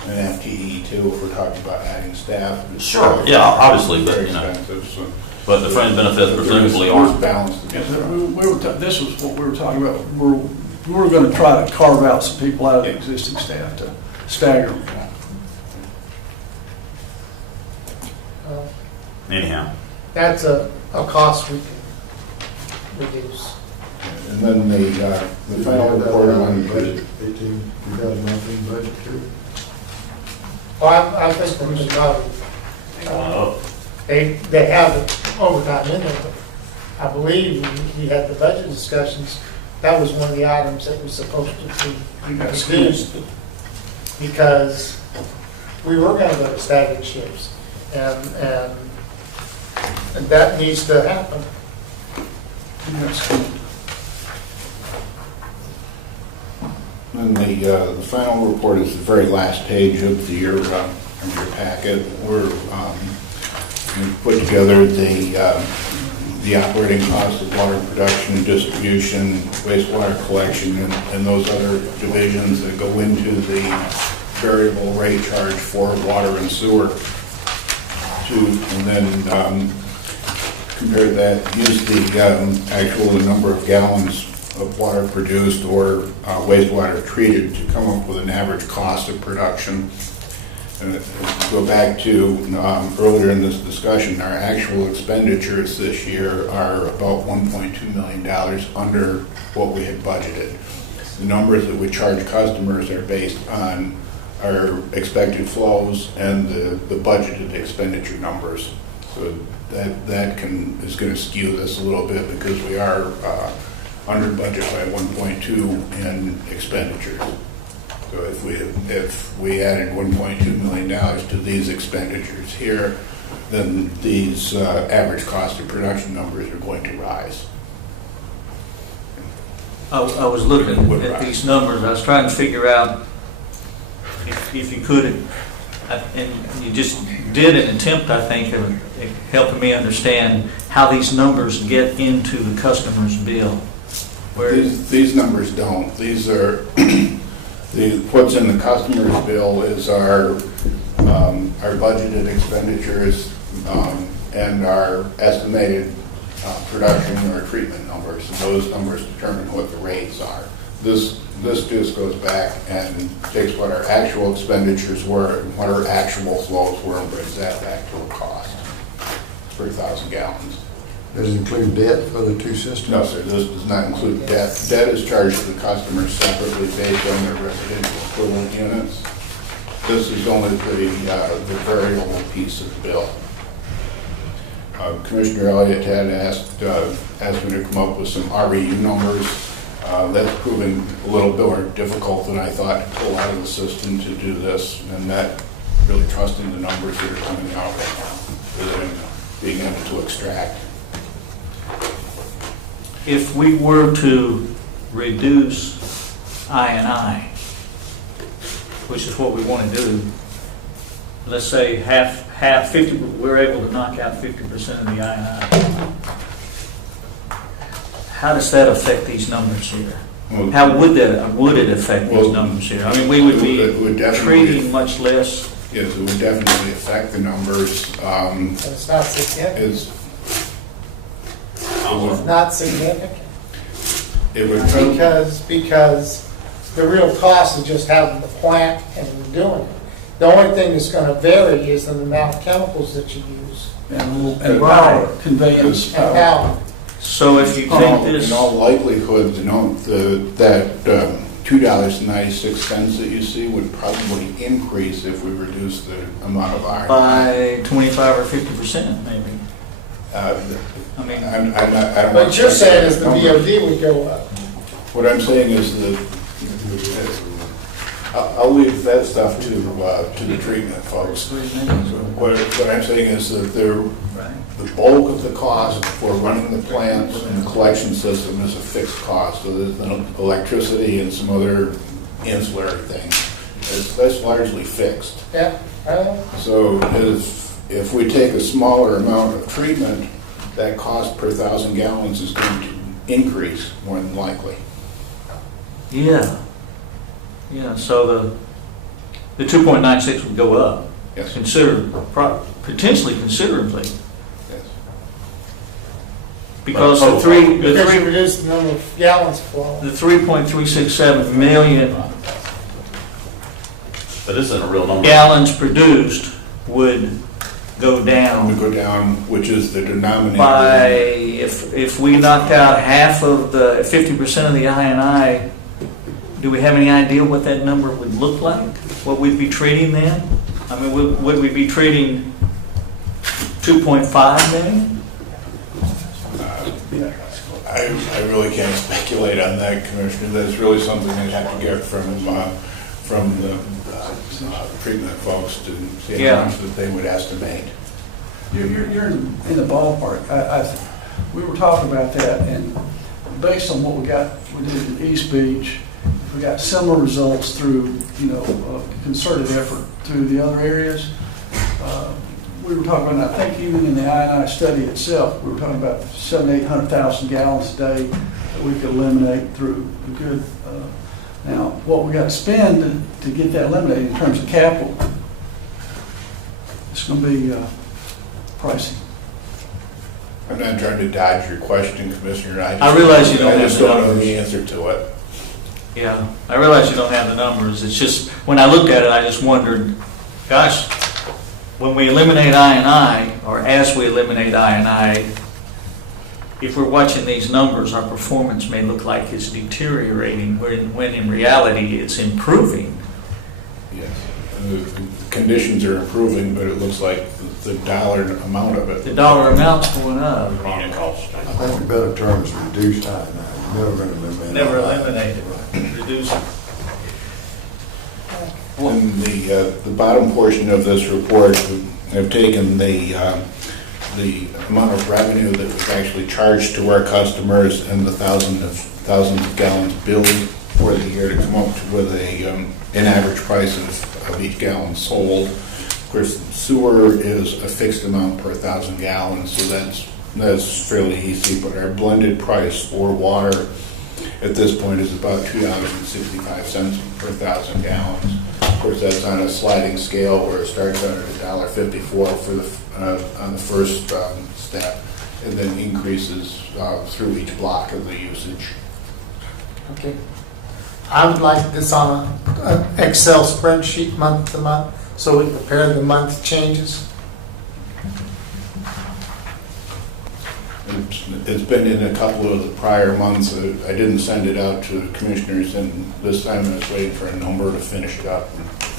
an FTE too, if we're talking about adding staff. Sure, yeah, obviously, but, Very you know. expensive, so. But the fringe benefits presumably There's aren't. balance to Yeah, be struck. this was what we were talking about. We were going to try to carve out some people out of the existing staff to stagger them. Anyhow, That's a cost we can reduce. And then the final report on budget, 2019 budget too. Well, I think we should probably, they have overtime in there, but I believe when we had the budget discussions, that was one of the items that was supposed to be reduced, because we were going to go to staggered shifts, and that needs to happen. And the final report is the very last page of your packet. We put together the operating costs of water production, distribution, wastewater collection, and those other divisions that go into the variable rate charge for water and sewer. And then compare that, use the actual number of gallons of water produced or wastewater treated to come up with an average cost of production. And go back to earlier in this discussion, our actual expenditures this year are about $1.2 million under what we had budgeted. The numbers that we charge customers are based on our expected flows and the budgeted expenditure numbers. So that is going to skew this a little bit because we are under budget by 1.2 in expenditures. So if we added $1.2 million to these expenditures here, then these average cost of production numbers are going to rise. I was looking at these numbers. I was trying to figure out if you could, and you just did an attempt, I think, of helping me understand how these numbers get into the customer's bill. These numbers don't. These are what's in the customer's bill is our budgeted expenditures and our estimated production or treatment numbers. And those numbers determine what the rates are. This just goes back and takes what our actual expenditures were and what our actual flows were and brings that back to a cost per 1,000 gallons. Does it include debt for the two systems? No, sir, this does not include debt. Debt is charged to the customers separately based on their residential equivalent units. This is only the variable piece of the bill. Commissioner Elliott had asked me to come up with some REU numbers. That's proving a little bit more difficult than I thought to pull out of the system to do this, and that really trusting the numbers that are coming out right now, rather than being able to extract. if we were to reduce I&I, which is what we want to do, let's say half 50, we're able to knock out 50% of the I&I. How does that affect these numbers here? How would it affect these numbers here? I mean, we would be treating much less. Yes, it would definitely affect the numbers. It's not significant. It's Not significant. It would Because the real cost is just having the plant and doing it. The only thing that's going to vary is the amount of chemicals that you use. And power, conveyance And power. power. So if you take this, in all likelihood, that $2.96 that you see would probably increase if we reduce the amount of iron. by 25 or 50%, maybe. I mean, I don't. But you're saying is the numbers. BOD would go up. What I'm saying is that I'll leave that stuff to the treatment folks. What I'm saying is that the bulk of the cost for running the plant and the collection system is a fixed cost. So there's no electricity and some other ancillary things. That's largely fixed. Yeah. So if we take a smaller amount of treatment, that cost per 1,000 gallons is going to increase more than likely. yeah. So the 2.96 would go up. Yes. Potentially considerably. Yes. Because Because you reduce the number of gallons flowing. the 3.367 million But this isn't a real number. gallons produced would go We down go down, which is the denominator. by, if we knocked out half of the 50% of the I&I, do we have any idea what that number would look like? What we'd be treating then? I mean, would we be treating 2.5 million? I really can't speculate on that, Commissioner. That's really something I'd have to get from the treatment folks to see how much that they would estimate. You're in the ballpark. We were talking about that, and based on what we did in East Beach, we got similar results through, concerted effort through the other areas. We were talking about, I think even in the I&I study itself, we were talking about 700,000 to 800,000 gallons a day that we could eliminate through the good. Now, what we got to spend to get that eliminated in terms of capital, it's going to be pricey. I'm not trying to dodge your question, Commissioner. I realize you don't I have just the don't know numbers. the answer to it. Yeah, I realize you don't have the numbers. It's just, when I looked at it, I just wondered, gosh, when we eliminate I&I, or as we eliminate I&I, if we're watching these numbers, our performance may look like it's deteriorating, when in reality it's improving. Yes. The conditions are improving, but it looks like the dollar amount of it. The dollar amount's going up. I think the better term is reduced I&I. Never going to eliminate. Never eliminate it, reduce it. In the bottom portion of this report, I've taken the amount of revenue that was actually charged to our customers and the thousands of gallons billed for the year to come up with an average price of each gallon sold. Of course, sewer is a fixed amount per 1,000 gallons, so that's fairly easy, but our blended price for water at this point is about $2.65 per 1,000 gallons. Of course, that's on a sliding scale where it starts out at $1.54 on the first step, and then increases through each block of the usage. Okay. I would like this on an Excel spreadsheet month to month, so we compare the month changes. It's been in a couple of the prior months. I didn't send it out to the commissioners, and this time I was waiting for a number to finish it up.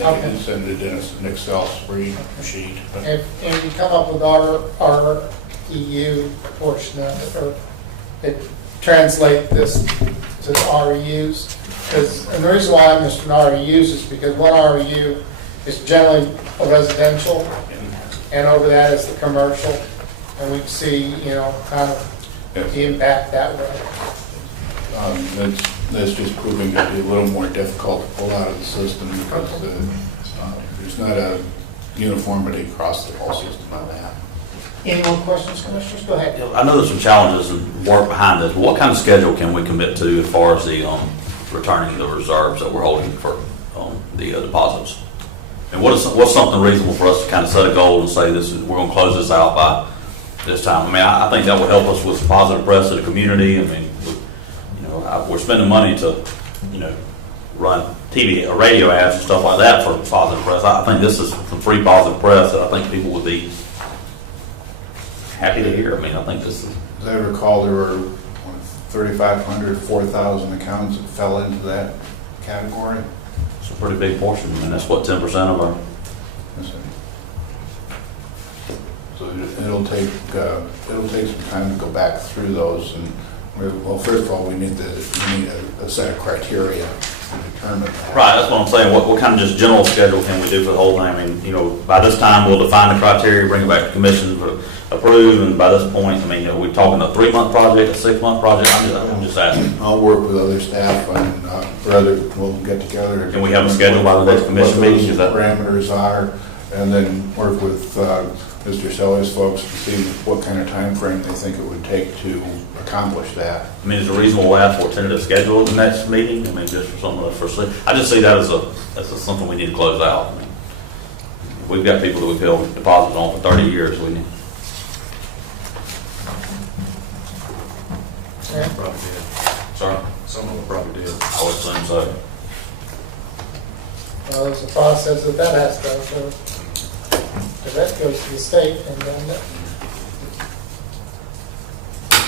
I did send it in an Excel spreadsheet. If you come up with our EU portion of it, or it translate this to REUs, and the reason why I'm listing REUs is because one REU is generally a residential, and over that is the commercial. And we see, kind of Yes. impact that way. That's just proving to be a little more difficult to pull out of the system because there's not a uniformity across the whole system on that. Any more questions, Commissioners? Go ahead. I know there's some challenges and work behind this. What kind of schedule can we commit to as far as the returning the reserves that we're holding for the deposits? And what's something reasonable for us to kind of set a goal and say we're going to close this out by this time? I mean, I think that would help us with positive press to the community. I mean, we're spending money to, run TV or radio ads and stuff like that for positive press. I think this is some free positive press that I think people would be happy to hear. I mean, I think this is. As I recall, there were 3,500, 4,000 accounts that fell into that category. It's a pretty big portion. I mean, that's what 10% of our. So it'll take some time to go back through those. And well, first of all, we need a set of criteria to determine that. Right, that's what I'm saying. What kind of just general schedule can we do for the whole thing? I mean, by this time we'll define the criteria, bring it back to commission for approve, and by this point, I mean, are we talking a 3-month project, a 6-month project? I'm just asking. I'll work with other staff and we'll get together. Can we have a schedule by the next commission meeting? What those parameters are, and then work with Mr. Selly's folks to see what kind of time frame they think it would take to accomplish that. I mean, is it reasonable to ask for a tentative schedule at the next meeting? I mean, just for something I just see that as something we need to close out. I mean, we've got people that we've held deposits on for 30 years. We need. Yeah. Probably did. Sorry? Some of them probably did. I would assume so. Well, there's a process that has to go through. So that goes to the state and then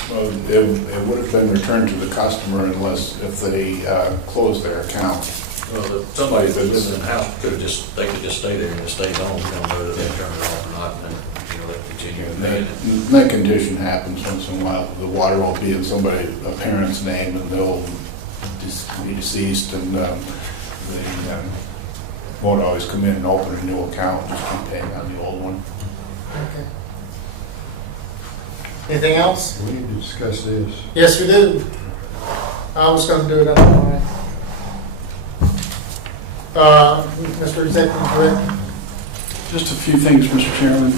Well, it would have been returned to the customer if they closed their account. Well, somebody that lives in the house could just stay there and just stay home, we don't know that they turn it off or not, and they continue to pay it. That condition happens once in a while. The water will be in a parent's name, and they'll be deceased, and they won't always come in and open a new account, just keep paying on the old one. Okay. Anything else? We need to discuss this. Yes, we do. I was going to do it anyway. Mr. Executive Director. Just a few things, Mr. Chairman.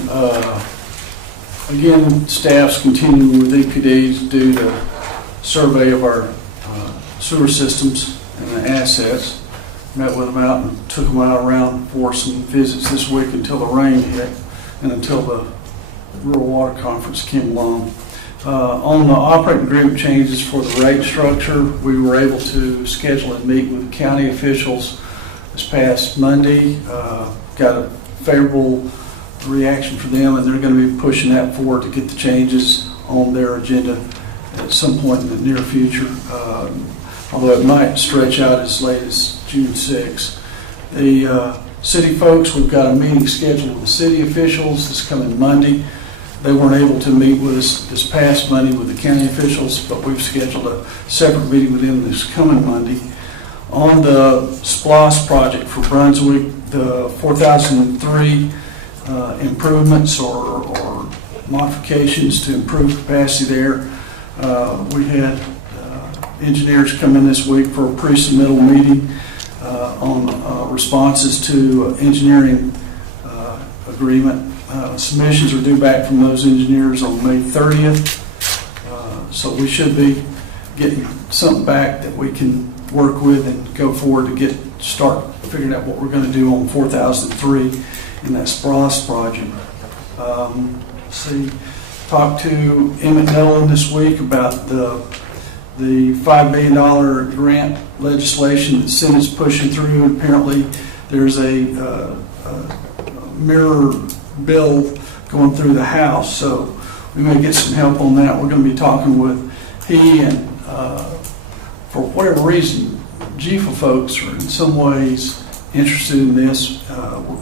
Again, staff's continuing with EPDs to do the survey of our sewer systems and the assets. Met with them out and took them out around for some visits this week until the rain hit and until the Rural Water Conference came along. On the operating agreement changes for the rate structure, we were able to schedule and meet with county officials this past Monday. Got a favorable reaction for them, and they're going to be pushing that forward to get the changes on their agenda at some point in the near future, although it might stretch out as late as June 6. The city folks, we've got a meeting scheduled with the city officials this coming Monday. They weren't able to meet with us this past Monday with the county officials, but we've scheduled a separate meeting with them this coming Monday. On the SPLOS project for Brunswick, the 4003 improvements or modifications to improve capacity there, we had engineers come in this week for a pre-submittal meeting on responses to engineering agreement. Submissions are due back from those engineers on May 30th. So we should be getting something back that we can work with and go forward to start figuring out what we're going to do on 4003 in that SPLOS project. Talked to Emmett Nolan this week about the $5 billion grant legislation that the Senate's pushing through. And apparently there's a mirror bill going through the House, so we may get some help on that. We're going to be talking with he and for whatever reason, GFA folks are in some ways interested in this,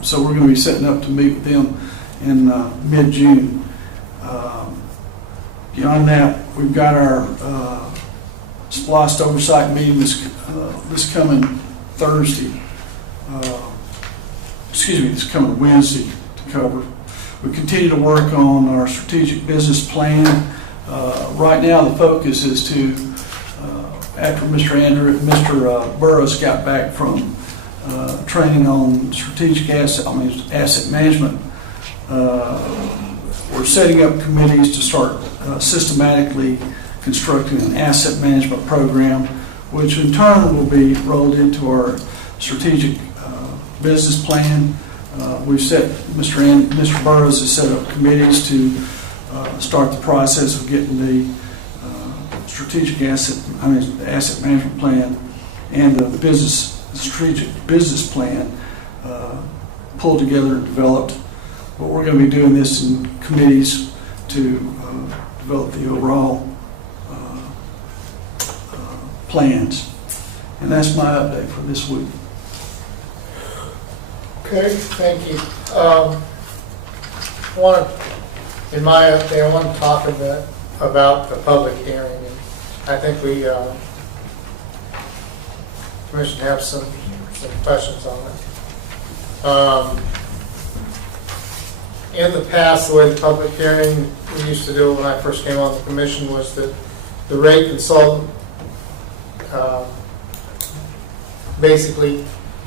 so we're going to be setting up to meet with them in mid-June. Beyond that, we've got our SPLOST oversight meeting this coming Thursday. This coming Wednesday to cover. We continue to work on our strategic business plan. Right now, the focus is to, after Mr. Burrows got back from training on strategic asset management, we're setting up committees to start systematically constructing an asset management program, which in turn will be rolled into our strategic business plan. We've set, Mr. Burrows has set up committees to start the process of getting the strategic asset management plan and the strategic business plan pulled together and developed. But we're going to be doing this in committees to develop the overall plans. And that's my update for this week. Okay, thank you. In my update, I want to talk a bit about the public hearing. And I think we, Commission, have some questions on it. In the past, the way the public hearing we used to do when I first came on the Commission was that the rate consultant basically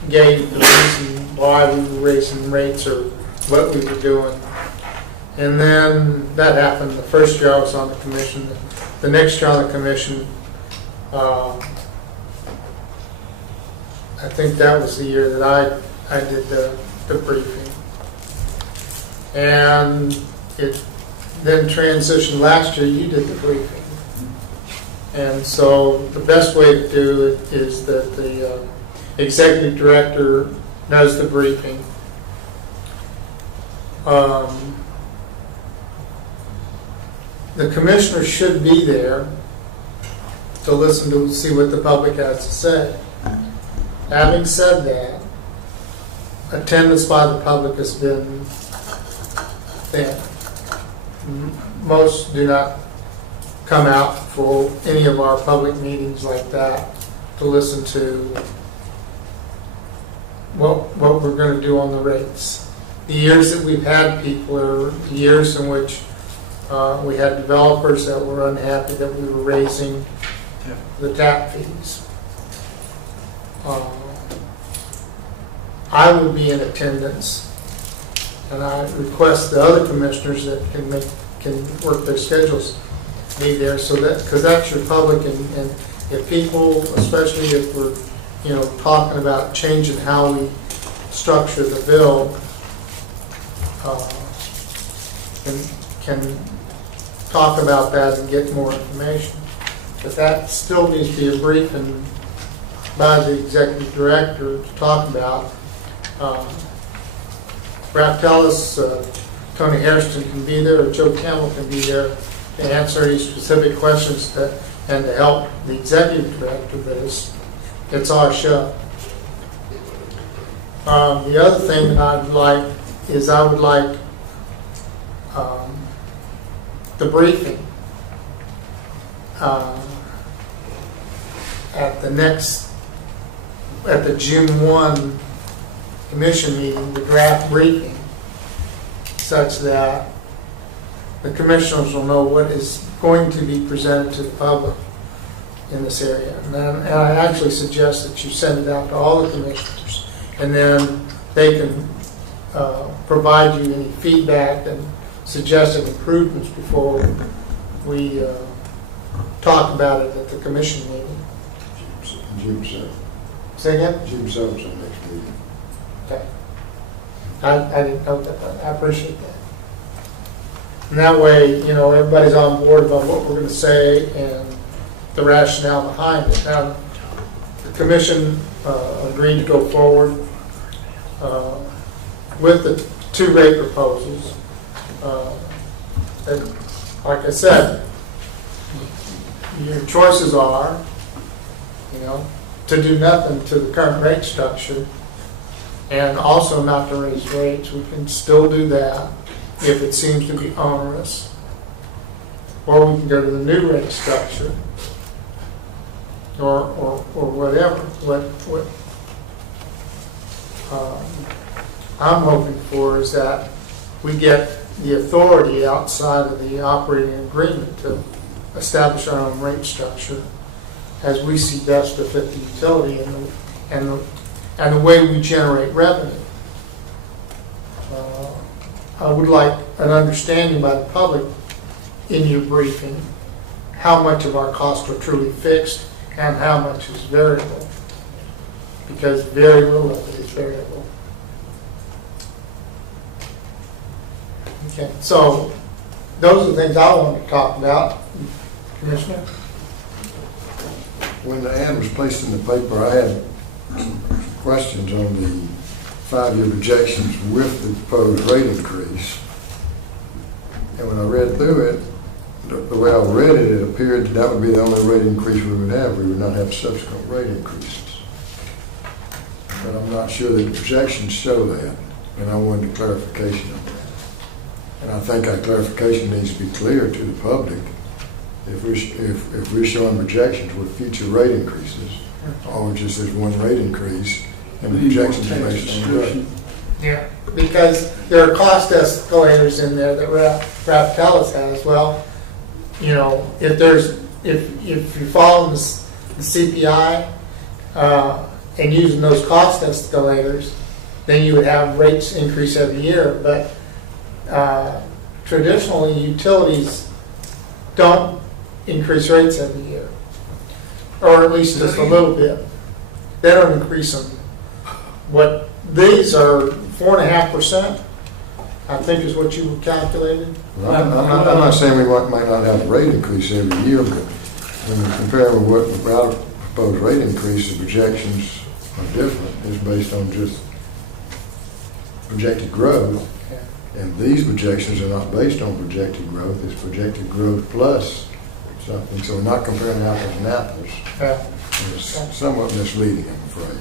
gave the reason why we were raising rates or what we were doing. And then that happened the first year I was on the Commission. The next year on the Commission, I think that was the year that I did the briefing. And it then transitioned last year, you did the briefing. And so the best way to do it is that the executive director does the briefing. The commissioner should be there to listen to see what the public has to say. Having said that, attendance by the public has been thin. Most do not come out for any of our public meetings like that to listen to what we're going to do on the rates. The years that we've had people are the years in which we had developers that were unhappy that we were raising the tap fees. I will be in attendance, and I request the other commissioners that can work their schedules be there, so that, because that's your public, and if people, especially if we're talking about changing how we structure the bill, can talk about that and get more information. But that still needs to be a briefing by the executive director to talk about. Brad Tellis, Tony Hairston can be there, or Joe Campbell can be there to answer any specific questions and to help the executive director, but it's our show. The other thing that I would like the briefing at the June 1 commission meeting, the draft briefing, such that the commissioners will know what is going to be presented to the public in this area. And I actually suggest that you send it out to all the commissioners, and then they can provide you any feedback and suggested improvements before we talk about it at the commission meeting. June 7th. Say again? June 7th is the next meeting. Okay. I didn't know that, but I appreciate that. And that way, everybody's on board about what we're going to say and the rationale behind it. Now, the commission agreed to go forward with the two rate proposals. And like I said, your choices are, to do nothing to the current rate structure and also not to raise rates. We can still do that if it seems to be onerous. Or we can go to the new rate structure or whatever. What I'm hoping for is that we get the authority outside of the operating agreement to establish our own rate structure as we see best to fit the utility and the way we generate revenue. I would like an understanding by the public in your briefing how much of our costs are truly fixed and how much is variable, because very little of it is variable. Okay, so those are the things I want to talk about. Commissioner? When the ad was placed in the paper, I had some questions on the 5-year projections with the proposed rate increase. And when I read through it, the way I read it, it appeared that would be the only rate increase we would have. We would not have subsequent rate increases. But I'm not sure that the projections show that, and I wanted a clarification on that. And I think our clarification needs to be clear to the public if we're showing projections with future rate increases, or just as one rate increase, and the projections are based on rate. Yeah, because there are cost escalators in there that Ralph Tellis has. Well, you know, if you're following the CPI and using those cost escalators, then you would have rates increase every year. But traditionally, utilities don't increase rates every year, or at least just a little bit. They don't increase them. What these are 4.5%, I think is what you calculated. Well, I'm not saying we might not have a rate increase every year, but when you compare with what without a proposed rate increase, the projections are different. It's based on just projected growth. And these projections are not based on projected growth. It's projected growth plus something. So we're not comparing apples and apples. Yeah. It's somewhat misleading, I'm afraid.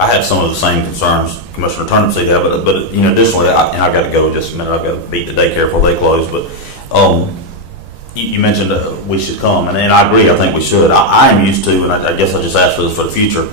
I had some of the same concerns Commissioner Turnipseed had, but you know, additionally, and I've got to go in just a minute. I've got to beat the daycare before they close. But you mentioned we should come, and I agree. I think we should. I am used to, and I guess I just asked for this for the future.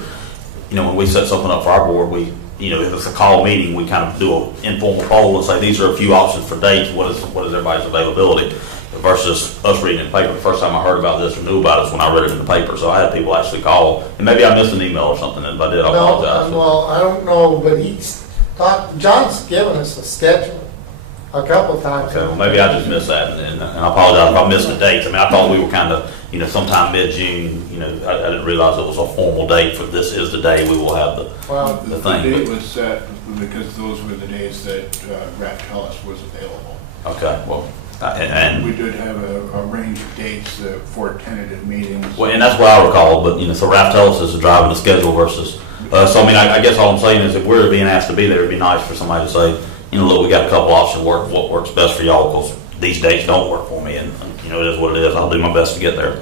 You know, when we set something up for our board, you know, if it's a call meeting, we kind of do an informal poll and say these are a few options for dates. What is everybody's availability? Versus us reading in the paper. The first time I heard about this or knew about it is when I read it in the paper. So I had people actually call, and maybe I missed an email or something. And if I did, I apologize. Well, I don't know, but John's given us a schedule a couple of times. Okay, well, maybe I just missed that, and I apologize if I missed the dates. I mean, I thought we were kind of, you know, sometime mid-June. You know, I didn't realize it was a formal date for this is the day we will have the thing. The date was set because those were the days that Ralph Tellis was available. Okay, well. And we did have a range of dates for tentative meetings. Well, and that's what I recall. But you know, so Ralph Tellis is driving the schedule versus. So I mean, I guess all I'm saying is, if we're being asked to be there, it'd be nice for somebody to say, you know, look, we got a couple options. What works best for y'all? Because these dates don't work for me, and you know, it is what it is. I'll do my best to get there.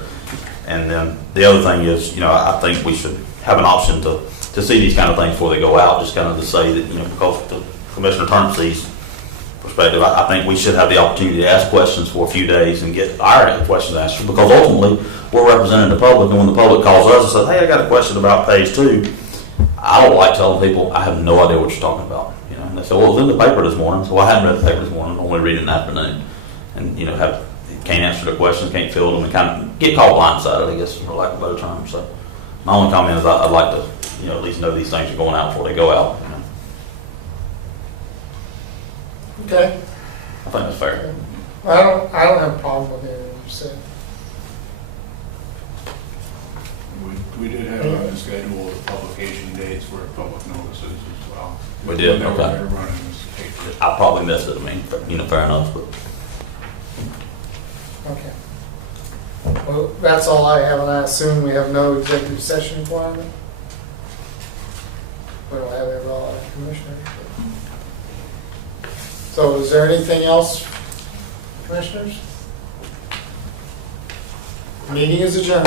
And then the other thing is, you know, I think we should have an option to see these kind of things before they go out. Just kind of to say that, you know, because the Commissioner Turnipseed's perspective, I think we should have the opportunity to ask questions for a few days and get our questions answered, because ultimately we're representing the public, and when the public calls us and says, hey, I got a question about page 2, I don't like telling people I have no idea what you're talking about. You know, and they say, well, it was in the paper this morning. So I hadn't read the paper this morning, only read it in the afternoon, and you know, can't answer the questions, can't fill them, and kind of get caught blindsided, I guess, for lack of a better term. So my only comment is I'd like to, you know, at least know these things are going out before they go out. You know? Okay. I think that's fair. I don't have a problem with anything you said. We did have a schedule of publication dates for public notices as well. We did, They were okay. running this paper. I probably missed it. I mean, you know, fair enough. But Okay. Well, that's all I have, and I assume we have no executive session requirement? We don't have it at all, Commissioner. So is there anything else, Commissioners? Meeting is adjourned.